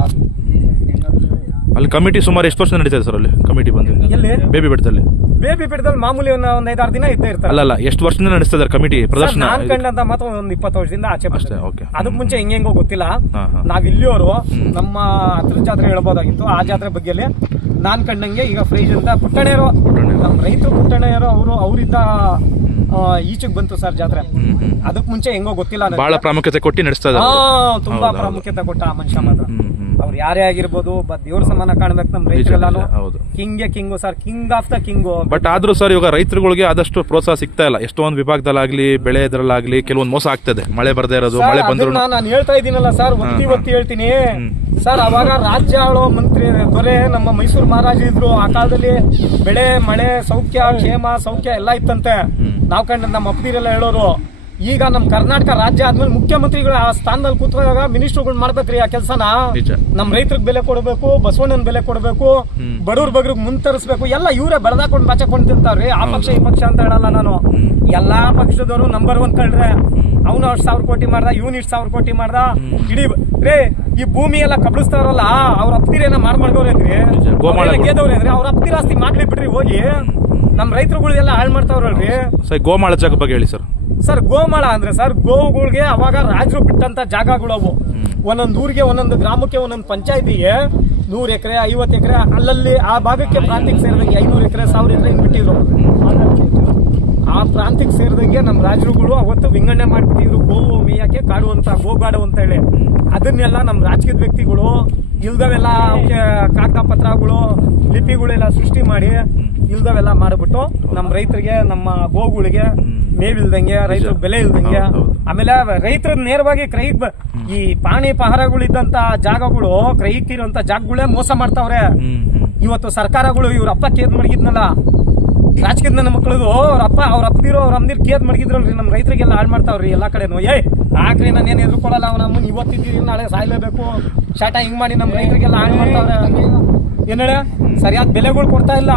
ಅಲ್ಲಿ ಕಮಿಟಿ ಸುಮಾರು ಎಷ್ಟು ವರ್ಷ ನಡೀತದೆ ಸರ್ ಅಲ್ಲಿ? ಕಮಿಟಿ ಬಂದು ಎಲ್ಲಿ? ಬೇಬಿ ಬೆಟ್ಟದಲ್ಲಿ. ಬೇಬಿ ಪೀಠದಲ್ಲಿ ಮಾಮೂಲಿ ಒಂದು ಒಂದು ಐದಾರು ದಿನ ಇದ್ದೇ ಇರ್ತಾರೆ. ಅಲ್ಲ ಅಲ್ಲ ಎಷ್ಟು ವರ್ಷದಿಂದ ನಡೆಸ್ತಾ ಇದ್ದಾರೆ ಕಮಿಟಿ ಪ್ರದರ್ಶನ? ನಾನ್ ಕಂಡಂತ ಮಾತ್ರ ಒಂದು ಇಪ್ಪತ್ತು ವರ್ಷದಿಂದ ಆಚೆ ಅಷ್ಟೇ ಓಕೆ. ಅದಕ್ ಮುಂಚೆ ಹೆಂಗೆಂಗೋ ಗೊತ್ತಿಲ್ಲ. ನಾವ್ ಇಲ್ಲಿಯವರು ನಮ್ಮ ಹತ್ರ ಜಾತ್ರೆ ಹೇಳ್ಬೋದಾಗಿತ್ತು. ಆ ಜಾತ್ರೆ ಬಗ್ಗೆಲಿ ನಾನ್ ಕಂಡಂಗೆ ಈಗ ಫ್ರೈಜ್ ಅಂತ ಪುಟ್ಟಣೆಯರು ನಮ್ಮ ರೈತರು ಪುಟ್ಟಣೆಯರು ಅವರು ಅವರಿಂದ ಈಚೆಗೆ ಬಂತು ಸರ್ ಜಾತ್ರೆ. ಹ್ಮ್ ಹ್ಮ್. ಅದಕ್ ಮುಂಚೆ ಹೆಂಗೋ ಗೊತ್ತಿಲ್ಲ. ಬಹಳ ಪ್ರಾಮುಖ್ಯತೆ ಕೊಟ್ಟು ನಡೆಸ್ತಾ ತುಂಬಾ ಪ್ರಾಮುಖ್ಯತೆ ಕೊಟ್ಟ ಆ ಮನುಷ್ಯ ಮಾತ್ರ. ಅವ್ರು ಯಾರೇ ಆಗಿರ್ಬೋದು ಬಟ್ ದೇವ್ರ ಸಮಾನ ಕಾಣ್ಬೇಕು ನಮ್ ರೈತರೆಲ್ಲಾನು. ಹೌದು. ಕಿಂಗೆ king sir king of the king. But ಆದ್ರೂ ಸರ್ ಇವಾಗ ರೈತರುಗಳಿಗೆ ಆದಷ್ಟು ಪ್ರೋತ್ಸಾಹ ಸಿಗ್ತಾ ಇಲ್ಲ. ಎಷ್ಟೊಂದು ವಿಭಾಗದಲ್ಲಾಗ್ಲಿ ಬೆಳೆ ಇದ್ರಲ್ಲಾಗ್ಲಿ ಕೆಲವೊಂದು ಮೋಸ ಆಗ್ತದೆ. ಮಳೆ ಬರ್ದೇ ಇರೋದು ಮಳೆ ಬಂದ್ರು ನಾನು ಹೇಳ್ತಾ ಇದೀನಲ್ಲ ಸರ್ ಒತ್ತಿ ಒತ್ತಿ ಹೇಳ್ತೀನಿ. ಸರ್ ಅವಾಗ ರಾಜ್ಯ ಆಳೋ ಮಂತ್ರಿ ದೊರೆ ನಮ್ಮ ಮೈಸೂರು ಮಹಾರಾಜ ಇದ್ರು. ಆ ಕಾಲದಲ್ಲಿ ಬೆಳೆ ಮಳೆ ಸೌಖ್ಯ ಕ್ಷೇಮ ಸೌಖ್ಯ ಎಲ್ಲ ಇತ್ತಂತೆ. ನಾವ್ ಕಂಡ ನಮ್ಮ ಅಪ್ಪದಿರೆಲ್ಲ ಹೇಳೋರು ಈಗ ನಮ್ಮ ಕರ್ನಾಟಕ ರಾಜ್ಯ ಆದ್ಮೇಲೆ ಮುಖ್ಯಮಂತ್ರಿಗಳು ಆ ಸ್ಥಾನದಲ್ಲಿ ಕೂತ್ಕೊಂಡಾಗ ಮಿನಿಸ್ಟರ್ಗಳು ಮಾಡ್ಬೇಕ್ರಿ ಆ ಕೆಲಸನ. ನಿಜ. ನಮ್ ರೈತರಿಗೆ ಬೆಲೆ ಕೊಡಬೇಕು ಬಸವಣ್ಣನ ಬೆಲೆ ಕೊಡಬೇಕು ಬಡವ್ರ ಬಗ್ರಿಗೆ ಮುಂತರಿಸ್ಬೇಕು ಎಲ್ಲ ಇವರೇ ಬೆಳೆದಾಕೊಂಡು ಬಾಚಕೊಂಡು ತಿಂತಾವ್ರಿ ಆ ಪಕ್ಷ ಈ ಪಕ್ಷ ಅಂತ ಹೇಳಲ್ಲ ನಾನು. ಎಲ್ಲಾ ಪಕ್ಷದವರು ನಂಬರ್ ಒನ್ ಕಳ್ರೆ ಅವನು ಅಷ್ಟು ಸಾವಿರ ಕೋಟಿ ಮಾಡ್ದ ಇವನು ಇಷ್ಟು ಸಾವಿರ ಕೋಟಿ ಮಾಡ್ದ. ಇಡೀ ರೇ ಈ ಭೂಮಿ ಎಲ್ಲ ಕಬಳಿಸ್ತಾರಲ್ಲ ಅವ್ರ ಅಪ್ತಿರೇನ ಮಾಡ್ ಮಾಡ್ದವ್ರೇನ್ರಿ ನಿಜ. ಗೆದವ್ರೇನ್ರಿ ಅವ್ರ ಹತ್ತಿರ ಆಸ್ತಿ ಮಾಡ್ಲಿ ಬಿಡ್ರಿ ಹೋಗಿ. ನಮ್ ರೈತರುಗಳೆಲ್ಲ ಹಾಳು ಮಾಡ್ತಾವ್ರಲ್ರಿ? ಸರ್ ಗೋಮಾಳ ಜಾಗ ಬಗ್ಗೆ ಹೇಳಿ ಸರ್. ಸರ್ ಗೋಮಾಳ ಅಂದ್ರೆ ಸರ್ ಗೋವುಗಳಿಗೆ ಅವಾಗ ರಾಜರು ಬಿಟ್ಟಂತ ಜಾಗಗಳು ಅವು. ಒಂದೊಂದು ಊರಿಗೆ ಒಂದೊಂದು ಗ್ರಾಮಕ್ಕೆ ಒಂದೊಂದು ಪಂಚಾಯತಿಗೆ ನೂರು ಎಕರೆ ಐವತ್ತು ಎಕರೆ ಅಲ್ಲಲ್ಲಿ ಆ ಭಾಗಕ್ಕೆ ಪ್ರಾಂತ್ಯಕ್ಕೆ ಸೇರಿದಂಗೆ ಐನೂರು ಎಕರೆ ಸಾವಿರ ಎಕರೆ ಹಿಂಗ್ ಬಿಟ್ಟಿದ್ರು. ಆ ಪ್ರಾಂತ್ಯಕ್ಕೆ ಸೇರಿದಂಗೆ ನಮ್ಮ ರಾಜರುಗಳು ಅವತ್ತು ವಿಂಗಡಣೆ ಮಾಡ್ಬಿಟ್ಟಿದ್ರು ಗೋವು ಮೇಯಕ್ಕೆ ಕಾಡು ಅಂತ ಗೋಗಾಡು ಅಂತ ಹೇಳಿ. ಅದನ್ನೆಲ್ಲ ನಮ್ಮ ರಾಜಕೀಯ ವ್ಯಕ್ತಿಗಳು ಇಲ್ದವೆಲ್ಲ ಅವಕ್ಕೆ ಕಾಗದ ಪತ್ರಗಳು ಲಿಪಿಗಳೆಲ್ಲ ಸೃಷ್ಟಿ ಮಾಡಿ ಇಲ್ದವೆಲ್ಲ ಮಾಡಿಬಿಟ್ಟು ನಮ್ಮ ರೈತರಿಗೆ ನಮ್ಮ ಗೋಗಳಿಗೆ ಮೇವಿಲ್ದಂಗೆ ರೈತರ ಬೆಲೆ ಇಲ್ದಂಗೆ. ಆಮೇಲೆ ರೈತರ ನೇರವಾಗಿ ಕ್ರೈ ಈ ಪಾಣಿ ಪಹಾರಗಳಿದ್ದಂತ ಜಾಗಗಳು ಕ್ರೈಕಿರುವಂತ ಜಾಗಗಳೇ ಮೋಸ ಮಾಡ್ತಾವ್ರೆ. ಇವತ್ತು ಸರ್ಕಾರಗಳು ಇವ್ರ ಅಪ್ಪ ಕೇದ್ ಮಡಗಿದ್ನಲ್ಲ. ರಾಜಕೀಯದ ನನ್ನ ಮಕ್ಕಳದು ಅವ್ರ ಅಪ್ಪ ಅವ್ರ ಅಪ್ಪದಿರೋ ಅವ್ರ ಅಮ್ಮದಿರ್ ಕೇದ್ ಮಡಗಿದ್ರಲ್ರಿ ನಮ್ಮ ರೈತರಿಗೆಲ್ಲ ಹಾಳು ಮಾಡ್ತಾವ್ರಿ ಎಲ್ಲಾ ಕಡೆನು. ಏಯ್ ಆಕ್ರಿ ನಾನು ಏನು ಎದುರ್ಕೊಳ್ಳಲ್ಲ ಅವ್ನ ಅಮ್ಮನ ಇವತ್ತಿದ್ದೀರಿ ನಾಳೆ ಸಾಯ್ಲೇಬೇಕು. ಶಾಟ ಹಿಂಗ್ ಮಾಡಿ ನಮ್ಮ ರೈತರಿಗೆಲ್ಲ ಹಾಳು ಮಾಡ್ತಾವ್ರೆ. ಏನೇಳ ಹೇಳ? ಸರಿಯಾದ ಬೆಲೆಗಳು ಕೊಡ್ತಾ ಇಲ್ಲ.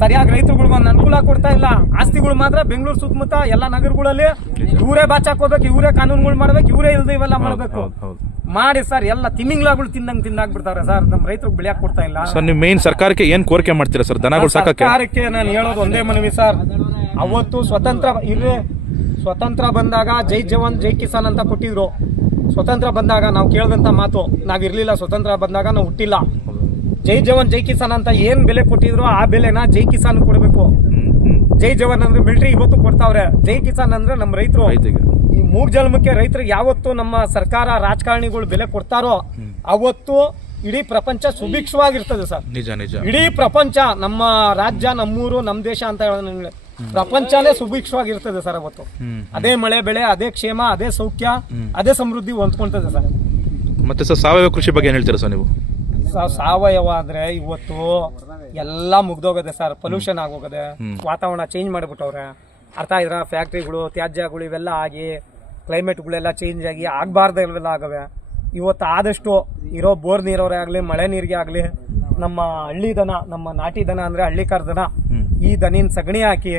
ಸರಿಯಾಗಿ ರೈತರುಗಳಿಗೆ ಒಂದು ಅನುಕೂಲ ಕೊಡ್ತಾ ಇಲ್ಲ. ಆಸ್ತಿಗಳು ಮಾತ್ರ ಬೆಂಗಳೂರು ಸುತ್ತಮುತ್ತ ಎಲ್ಲ ನಗರಗಳಲ್ಲಿ ಇವರೇ ಬಾಚಾಕೋಬೇಕು ಇವರೇ ಕಾನೂನುಗಳು ಮಾಡ್ಬೇಕು ಇವರೇ ಇಲ್ದ ಇವೆಲ್ಲ ಮಾಡ್ಬೇಕು. ಮಾಡಿ ಸರ್ ಎಲ್ಲ ತಿಮಿಂಗ್ಲಾಗಳು ತಿಂದಂಗ್ ತಿಂದಾಗ್ಬಿಡ್ತಾರೆ ಸರ್. ನಮ್ಮ ರೈತರಿಗೆ ಬೆಳೆಯಕ್ ಕೊಡ್ತಾ ಇಲ್ಲ. ಸರ್ ನೀವು ಮೇನ್ ಸರ್ಕಾರಕ್ಕೆ ಏನ್ ಕೋರಿಕೆ ಮಾಡ್ತೀರಾ ಸರ್? ದನಗಳು ಸಾಕಕ್ಕೆ? ಸರ್ಕಾರಕ್ಕೆ ನಾನು ಹೇಳೋದು ಒಂದೇ ಮನವಿ ಸರ್. ಅವತ್ತು ಸ್ವತಂತ್ರ ಇರ್ರಿ. ಸ್ವತಂತ್ರ ಬಂದಾಗ ಜೈ ಜವಾನ್ ಜೈ ಕಿಸಾನ್ ಅಂತ ಕೊಟ್ಟಿದ್ರು. ಸ್ವತಂತ್ರ ಬಂದಾಗ ನಾವು ಕೇಳಿದಂತ ಮಾತು ನಾವಿರ್ಲಿಲ್ಲ ಸ್ವತಂತ್ರ ಬಂದಾಗ ನಾವು ಹುಟ್ಟಿಲ್ಲ. ಜೈ ಜವಾನ್ ಜೈ ಕಿಸಾನ್ ಅಂತ ಏನ್ ಬೆಲೆ ಕೊಟ್ಟಿದ್ರು ಆ ಬೆಲೆನ ಜೈ ಕಿಸಾನ್ ಕೊಡಬೇಕು. ಜೈ ಜವಾನ್ ಅಂದ್ರೆ ಮಿಲಿಟರಿ ಇವತ್ತು ಕೊಡ್ತಾವ್ರೆ. ಜೈ ಕಿಸಾನ್ ಅಂದ್ರೆ ನಮ್ಮ ರೈತರು. ಈ ಮೂಗ್ ಜನ್ಮಕ್ಕೆ ರೈತರಿಗೆ ಯಾವತ್ತು ನಮ್ಮ ಸರ್ಕಾರ ರಾಜಕಾರಣಿಗಳು ಬೆಲೆ ಕೊಡ್ತಾರೋ ಅವತ್ತು ಇಡೀ ಪ್ರಪಂಚ ಸುಭಿಕ್ಷವಾಗಿರ್ತದೆ ಸರ್. ನಿಜ ನಿಜ. ಇಡೀ ಪ್ರಪಂಚ ನಮ್ಮ ರಾಜ್ಯ ನಮ್ಮೂರು ನಮ್ಮ ದೇಶ ಅಂತ ಹೇಳಿದ್ರೆ ನನಗೆ ಪ್ರಪಂಚನೇ ಸುಭಿಕ್ಷವಾಗಿರ್ತದೆ ಸರ್ ಅವತ್ತು. ಅದೇ ಮಳೆ ಬೆಳೆ ಅದೇ ಕ್ಷೇಮ ಅದೇ ಸೌಖ್ಯ ಅದೇ ಸಮೃದ್ಧಿ ಹೊಂದ್ಕೊಂತದೆ ಸರ್. ಮತ್ತೆ ಸರ್ ಸಾವಯವ ಕೃಷಿ ಬಗ್ಗೆ ಏನ್ ಹೇಳ್ತೀರಾ ಸರ್ ನೀವು? ಸಾವಯವ ಅಂದ್ರೆ ಇವತ್ತು ಎಲ್ಲ ಮುಗ್ದೋಗದೆ ಸರ್ ಪೊಲ್ಯೂಷನ್ ಆಗೋಗದೆ ವಾತಾವರಣ ಚೇಂಜ್ ಮಾಡಿಬಿಟ್ಟವ್ರೆ. ಅರ್ಥ ಇದ್ರ ಫ್ಯಾಕ್ಟ್ರಿಗಳು ತ್ಯಾಜ್ಯಗಳು ಇವೆಲ್ಲ ಆಗಿ ಕ್ಲೈಮೇಟ್ಗಳೆಲ್ಲ ಚೇಂಜ್ ಆಗಿ ಆಗಬಾರ್ದು ಇವೆಲ್ಲ ಆಗವೆ. ಇವತ್ತು ಆದಷ್ಟು ಇರೋ ಬೋರ್ ನೀರವರೇ ಆಗಲಿ ಮಳೆ ನೀರಿಗೆ ಆಗಲಿ ನಮ್ಮ ಹಳ್ಳಿ ದನ ನಮ್ಮ ನಾಟಿ ದನ ಅಂದ್ರೆ ಹಳ್ಳಿಕಾರ ದನ ಈ ದನಿನ ಸಗಣಿ ಹಾಕಿ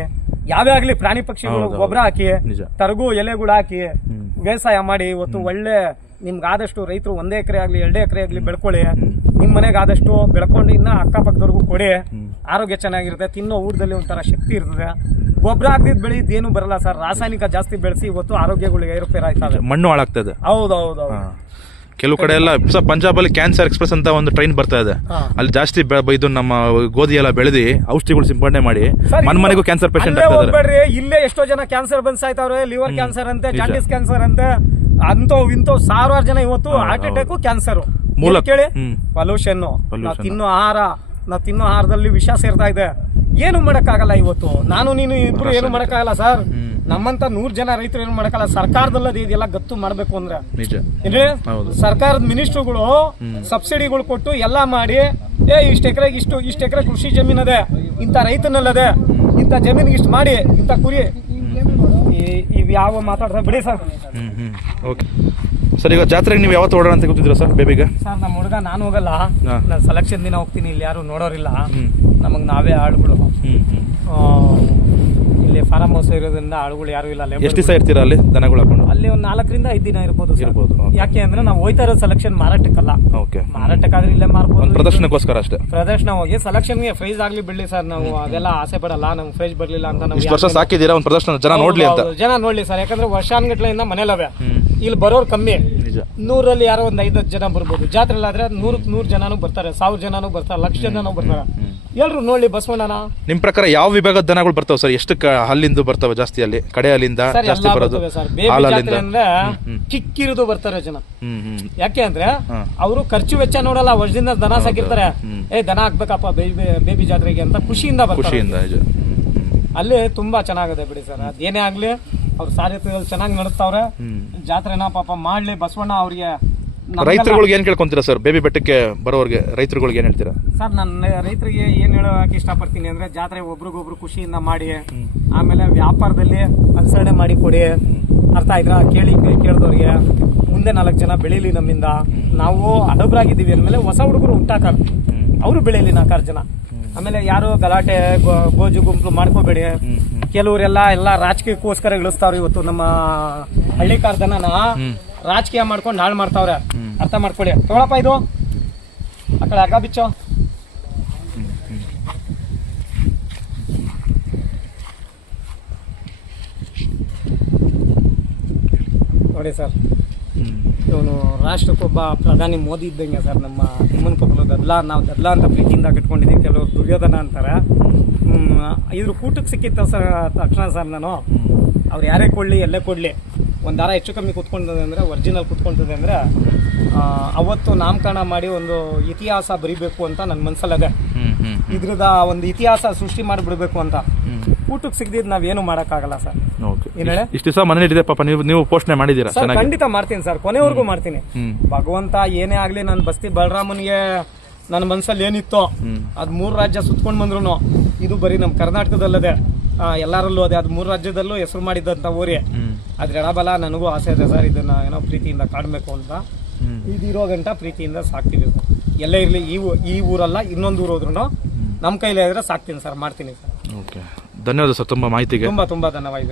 ಯಾವೇ ಆಗಲಿ ಪ್ರಾಣಿ ಪಕ್ಷಿಗಳು ಗೊಬ್ಬರ ಹಾಕಿ. ತರಗು ಎಲೆಗಳು ಹಾಕಿ ವ್ಯವಸಾಯ ಮಾಡಿ ಇವತ್ತು ಒಳ್ಳೆ ನಿಮ್ಗೆ ಆದಷ್ಟು ರೈತರು ಒಂದೇ ಎಕರೆ ಆಗಲಿ ಎರಡೇ ಎಕರೆ ಆಗಲಿ ಬೆಳ್ಕೊಳ್ಳಿ. ನಿಮ್ಮ ಮನೆಗೆ ಆದಷ್ಟು ಬೆಳ್ಕೊಂಡು ಇನ್ನ ಅಕ್ಕಪಕ್ಕದವ್ರಿಗೂ ಕೊಡಿ. ಆರೋಗ್ಯ ಚೆನ್ನಾಗಿರುತ್ತೆ ತಿನ್ನೋ ಊಟದಲ್ಲಿ ಒಂಥರ ಶಕ್ತಿ ಇರ್ತದೆ. ಗೊಬ್ಬರ ಹಾಕ್ದಿದ್ ಬೆಳಿ ಏನು ಬರಲ್ಲ ಸರ್. ರಾಸಾಯನಿಕ ಜಾಸ್ತಿ ಬೆಳೆಸಿ ಇವತ್ತು ಆರೋಗ್ಯಗಳಿಗೆ ಏರುಪೇರು ಆಯ್ತದೆ ಮಣ್ಣು ಹಾಳಾಗ್ತದೆ. ಹೌದು ಹೌದು. ಕೆಲವು ಕಡೆ ಎಲ್ಲ ಸರ್ ಪಂಜಾಬ್ ಅಲ್ಲಿ ಕ್ಯಾನ್ಸರ್ ಎಕ್ಸ್ಪ್ರೆಸ್ ಅಂತ ಒಂದು ಟ್ರೈನ್ ಬರ್ತಾ ಇದೆ. ಅಲ್ಲಿ ಜಾಸ್ತಿ ಇದು ನಮ್ಮ ಗೋಧಿ ಎಲ್ಲ ಬೆಳೆದಿ ಔಷಧಿಗಳು ಸಿಂಪಡಣೆ ಮಾಡಿ ಮನ್ ಮನೆಗೂ ಕ್ಯಾನ್ಸರ್ ಪೇಷಂಟ್ ಇಲ್ಲೇ ಎಷ್ಟೋ ಜನ ಕ್ಯಾನ್ಸರ್ ಬಂದ್ ಸಾಯ್ತಾವ್ರೆ. ಲಿವರ್ ಕ್ಯಾನ್ಸರ್ ಅಂತೆ. ಜಾಂಡಿಸ್ ಕ್ಯಾನ್ಸರ್ ಅಂತೆ. ಅಂತವ್ ಇಂಥವ್ ಸಾವಿರಾರು ಜನ ಇವತ್ತು ಹಾರ್ಟ್ ಅಟ್ಯಾಕ್ ಕ್ಯಾನ್ಸರ್ ಮೂಲ- ಕೇಳಿ? ಪಲ್ಯೂಷನ್ ನಾವು ತಿನ್ನೋ ಆಹಾರ ನಾವು ತಿನ್ನೋ ಆಹಾರದಲ್ಲಿ ವಿಷ ಸೇರ್ತಾ ಇದೆ. ಏನು ಮಾಡಕ್ಕಾಗಲ್ಲ ಇವತ್ತು? ನಾನು ನೀನು ಇಬ್ರು ಏನು ಮಾಡಕ್ಕಾಗಲ್ಲ ಸರ್? ನಮ್ಮಂತ ನೂರ್ ಜನ ರೈತರು ಏನು ಮಾಡಕ್ಕಲ್ಲ ಸರ್ಕಾರದಲ್ಲದೆ ಇದೆಲ್ಲ ಗತ್ತು ಮಾಡ್ಬೇಕು ಅಂದ್ರೆ. ಸರ್ಕಾರದ ಮಿನಿಸ್ಟ್ರುಗಳು ಸಬ್ಸಿಡಿಗಳು ಕೊಟ್ಟು ಎಲ್ಲಾ ಮಾಡಿ ಏ ಇಷ್ಟ ಎಕರೆಗೆ ಇಷ್ಟು ಇಷ್ಟ ಎಕರೆ ಕೃಷಿ ಜಮೀನ್ ಅದೇ ಇಂಥ ರೈತನಲ್ಲದೆ ಇಂಥ ಜಮೀನಿಗೆ ಇಷ್ಟು ಮಾಡಿ ಇಂಥ ಕುರಿ. ಇವ್ ಯಾವ ಮಾತಾಡ್ತಾ ಬಿಡಿ ಸರ್. ಓಕೆ ಸರ್ ಈಗ ಜಾತ್ರೆಗೆ ನೀವು ಯಾವತ್ತು ಓಡೋಣ ಅಂತ ಗೊತ್ತಿದ್ದೀರಾ ಸರ್ ಬೇಬಿಗೆ ಸರ್ ನಮ್ಮ ಹುಡುಗ ನಾನು ಹೋಗಲ್ಲ. ಹಾ. ನಾನು ಸೆಲೆಕ್ಷನ್ ದಿನ ಹೋಗ್ತೀನಿ ಇಲ್ಲಿ ಯಾರು ನೋಡೋರಿಲ್ಲ. ನಮಗೆ ನಮಗ್ ನಾವೇ ಆಳುಗಳು. ಆ, ಇಲ್ಲಿ ಫಾರಂ ಹೌಸ್ ಇರೋದ್ರಿಂದ ಆಳುಗಳು ಯಾರು ಇಲ್ಲ labor ಎಷ್ಟು ದಿವಸ ಇರ್ತೀರಾ ಅಲ್ಲಿ ದನಗಳು ಹಾಕೊಂಡು? ಅಲ್ಲಿ ಒಂದು ನಾಲ್ಕರಿಂದ ಐದು ದಿನ ಇರ್ಬೋದು. ಇರ್ಬೋದು, okay. ಯಾಕೆ ಅಂದ್ರೆ ನಾವು ಹೋಯ್ತಾ ಇರೋ ಸೆಲೆಕ್ಷನ್ ಮಾರಾಟಕ್ಕಲ್ಲ. ಓಕೆ ಮಾರಾಟಕ್ಕಾದ್ರೆ ಇಲ್ಲೇ ಮಾರ್ಬೋದು. ಒಂದು ಪ್ರದರ್ಶನಕ್ಕೋಸ್ಕರ ಅಷ್ಟೇ. ಪ್ರದರ್ಶನ ಹೋಗಿ ಸೆಲೆಕ್ಷನ್ಗೆ ಪ್ರೈಸ್ ಆಗ್ಲಿ ಬಿಡಲಿ ಸರ್ ನಾವು ಅದೆಲ್ಲ ಆಸೆ ಪಡಲ್ಲ ನಮ್ಗೆ ಪ್ರೈಸ್ ಬರಲಿಲ್ಲ ಅಂತ ನಾವು ಇಷ್ಟು ವರ್ಷ ಸಾಕಿದ್ದೀರಾ? ಒಂದು ಪ್ರದರ್ಶನ ಜನ ನೋಡ್ಲಿ ಅಂತ. ಜನ ನೋಡ್ಲಿ ಸರ್ ಯಾಕಂದ್ರೆ ವರ್ಷಾನ್ಗಟ್ಲೆಯಿಂದ ಮನೇಲವೆ ಹ್ಮ್. ಇಲ್ಲಿ ಬರೋರು ಕಮ್ಮಿ. ನೂರಲ್ಲಿ ಯಾರೋ ಒಂದು ಐದತ್ತು ಜನ ಬರ್ಬೋದು. ಜಾತ್ರೆಲ್ಲ ಆದ್ರೆ ನೂರಕ್ಕೆ ನೂರು ಜನನೂ ಬರ್ತಾರೆ ಸಾವಿರ ಜನನೂ ಬರ್ತಾರೆ ಲಕ್ಷ ಜನನೂ ಬರ್ತಾರೆ. ಎಲ್ರು ನೋಡಿ ಬಸವಣ್ಣನ? ನಿಮ್ ಪ್ರಕಾರ ಯಾವ ವಿಭಾಗದ ದನಗಳು ಬರ್ತಾವೆ ಸರ್? ಎಷ್ಟು ಅಲ್ಲಿಂದ ಬರ್ತಾವೆ ಜಾಸ್ತಿ ಅಲ್ಲಿ? ಕಡೆ ಅಲ್ಲಿಂದ ಜಾಸ್ತಿ ಬರೋದು? ಅಂದ್ರೆ ಕಿಕ್ಕಿರೋದು ಬರ್ತಾರೆ ಜನ. ಯಾಕೆ ಅಂದ್ರೆ. ಅವರು ಖರ್ಚು ವೆಚ್ಚ ನೋಡಲ್ಲ ವರ್ಷದಿಂದ ದನ ಸಾಕಿರ್ತಾರೆ. ಏ ದನ ಹಾಕ್ಬೇಕಪ್ಪ ಬೇಬಿ ಜಾತ್ರೆಗೆ ಅಂತ ಖುಷಿಯಿಂದ ಬರ್ತಾರೆ. ಖುಷಿಯಿಂದ. ಅಲ್ಲಿ ತುಂಬಾ ಚೆನ್ನಾಗಿದೆ ಬಿಡಿ ಸರ್. ಅದೇನೇ ಆಗ್ಲಿ ಅವ್ರ ಸಾರಥ್ಯದಲ್ಲಿ ಚೆನ್ನಾಗಿ ನಡೆಸ್ತಾವ್ರೆ ಜಾತ್ರೆನ ಪಾಪ ಮಾಡ್ಲಿ ಬಸವಣ್ಣ ಅವ್ರಿಗೆ ರೈತರುಗಳಿಗೆ ಏನ್ ಕೇಳ್ಕೊಂತೀರಾ ಸರ್? ಬೇಬಿ ಬೆಟ್ಟಕ್ಕೆ ಬರೋರಿಗೆ ರೈತರುಗಳಿಗೆ ಏನ್ ಹೇಳ್ತೀರಾ? ಸರ್ ನನ್ನ ರೈತರಿಗೆ ಏನ್ ಹೇಳೋಕೆ ಇಷ್ಟಪಡ್ತೀನಿ ಅಂದ್ರೆ ಜಾತ್ರೆ ಒಬ್ರಿಗೊಬ್ರು ಖುಷಿಯಿಂದ ಮಾಡಿ ಆಮೇಲೆ ವ್ಯಾಪಾರದಲ್ಲಿ ಅನುಸರಣೆ ಮಾಡಿ ಕೊಡಿ. ಅರ್ಥ ಆಯ್ತಾ? ಕೇಳಿ ಕೇಳಿದವ್ರಿಗೆ. ಮುಂದೆ ನಾಲ್ಕು ಜನ ಬೆಳೀಲಿ ನಮ್ಮಿಂದ. ನಾವು ಅಡಬ್ರಾಗಿದ್ದೀವಿ ಅಂದಮೇಲೆ ಹೊಸ ಹುಡುಗರು ಹುಟ್ಟಾಕಾರ ಅವರು ಬೆಳೀಲಿ ನಾಲ್ಕಾರು ಜನ. ಆಮೇಲೆ ಯಾರು ಗಲಾಟೆ ಗೋಜು ಗುಂಪು ಮಾಡ್ಕೋಬೇಡಿ. ಕೆಲವರೆಲ್ಲ ಎಲ್ಲ ರಾಜಕೀಯಕ್ಕೋಸ್ಕರ ಇಳಿಸ್ತಾವ್ರೆ ಇವತ್ತು ನಮ್ಮ ಹಳ್ಳಿ ಕಾರ್ದನ ರಾಜಕೀಯ ಮಾಡ್ಕೊಂಡು ಹಾಳು ಮಾಡ್ತಾವ್ರೆ. ಅರ್ಥ ಮಾಡ್ಕೊಳ್ಳಿ. ತಗೊಳಪ್ಪ ಇದು. ಆ ಕಡೆ ಅಗ ಬಿಚ್ಚೋ. ನೋಡಿ ಸರ್. ಇವನು ರಾಷ್ಟ್ರಕ್ಕೊಬ್ಬ ಪ್ರಧಾನಿ ಮೋದಿ ಇದ್ದಂಗೆ ಸರ್ ನಮ್ಮ ತಿಮ್ಮನ ಕೊಪ್ಪಲು ಗದ್ಲ ನಾವು ಗದ್ಲ ಅಂತ ಪ್ರೀತಿಯಿಂದ ಕಟ್ಕೊಂಡಿದ್ದೀವಿ ಕೆಲವರು ದುರ್ಯೋಧನ ಅಂತಾರೆ. ಇದ್ರ ಕೂಟಕ್ಕೆ ಸಿಕ್ಕಿತ್ತ ಸರ್ ತಕ್ಷಣ ಸರ್ ನಾನು. ಅವ್ರು ಯಾರೇ ಕೊಡಲಿ ಎಲ್ಲೇ ಕೊಡಲಿ. ಒಂದು ದಾರ ಹೆಚ್ಚು ಕಮ್ಮಿ ಕೂತ್ಕೊಂಡಿದೆ ಅಂದರೆ ಒರಿಜಿನಲ್ ಕುತ್ಕೊಂಡಿದೆ ಅಂದರೆ ಅವತ್ತು ನಾಮಕರಣ ಮಾಡಿ ಒಂದು ಇತಿಹಾಸ ಬರಿಬೇಕು ಅಂತ ನನ್ನ ಮನಸ್ಸಲ್ಲದೆ ಇದ್ರದ ಒಂದು ಇತಿಹಾಸ ಸೃಷ್ಟಿ ಮಾಡಿಬಿಡ್ಬೇಕು ಅಂತ. ಊಟಕ್ಕೆ ಸಿಗದಿದ್ದು ನಾವೇನು ಮಾಡೋಕ್ಕಾಗಲ್ಲ ಸರ್. ಓಕೆ? ಇಷ್ಟು ದಿವಸ ಮನೇಲಿ ಇದೆ ಪಾಪ ನೀವು ನೀವು ಪೋಷಣೆ ಮಾಡಿದ್ದೀರಾ? ಸರ್ ಚೆನ್ನಾಗಿ ಖಂಡಿತ ಮಾಡ್ತೀನಿ ಸರ್ ಕೊನೆವರೆಗೂ ಮಾಡ್ತೀನಿ. ಭಗವಂತ ಏನೇ ಆಗಲಿ ನಾನು ಬಸ್ತಿ ಬಲರಾಮನಿಗೆ ನನ್ನ ಮನಸ್ಸಲ್ಲಿ ಏನಿತ್ತೋ ಅದು ಮೂರು ರಾಜ್ಯ ಸುತ್ಕೊಂಡು ಬಂದ್ರು ಇದು ಬರೀ ನಮ್ಮ ಕರ್ನಾಟಕದಲ್ಲದೆ ಎಲ್ಲರಲ್ಲೂ ಅದೇ ಅದು ಮೂರು ರಾಜ್ಯದಲ್ಲೂ ಹೆಸರು ಮಾಡಿದ್ದಂಥ ಊರೇ. ಅದ್ರ ಎಡಬಲ ನನಗೂ ಆಸೆ ಇದೆ ಸರ್ ಇದನ್ನ ಏನೋ ಪ್ರೀತಿಯಿಂದ ಕಾಡಬೇಕು ಅಂತ. ಇದಿರೋ ಗಂಟ ಪ್ರೀತಿಯಿಂದ ಸಾಕ್ತೀವಿ ಸರ್. ಎಲ್ಲೇ ಇರಲಿ ಈ ಈ ಊರಲ್ಲ ಇನ್ನೊಂದು ಊರು ಹೋದ್ರು ನಮ್ಮ ಕೈಲೇ ಇದ್ರೆ ಸಾಕ್ತೀನಿ ಸರ್ ಮಾಡ್ತೀನಿ ಸರ್. ಓಕೆ ಧನ್ಯವಾದ ಸರ್ ತುಂಬ ಮಾಹಿತಿಗೆ. ತುಂಬಾ ತುಂಬಾ ಧನ್ಯವಾದ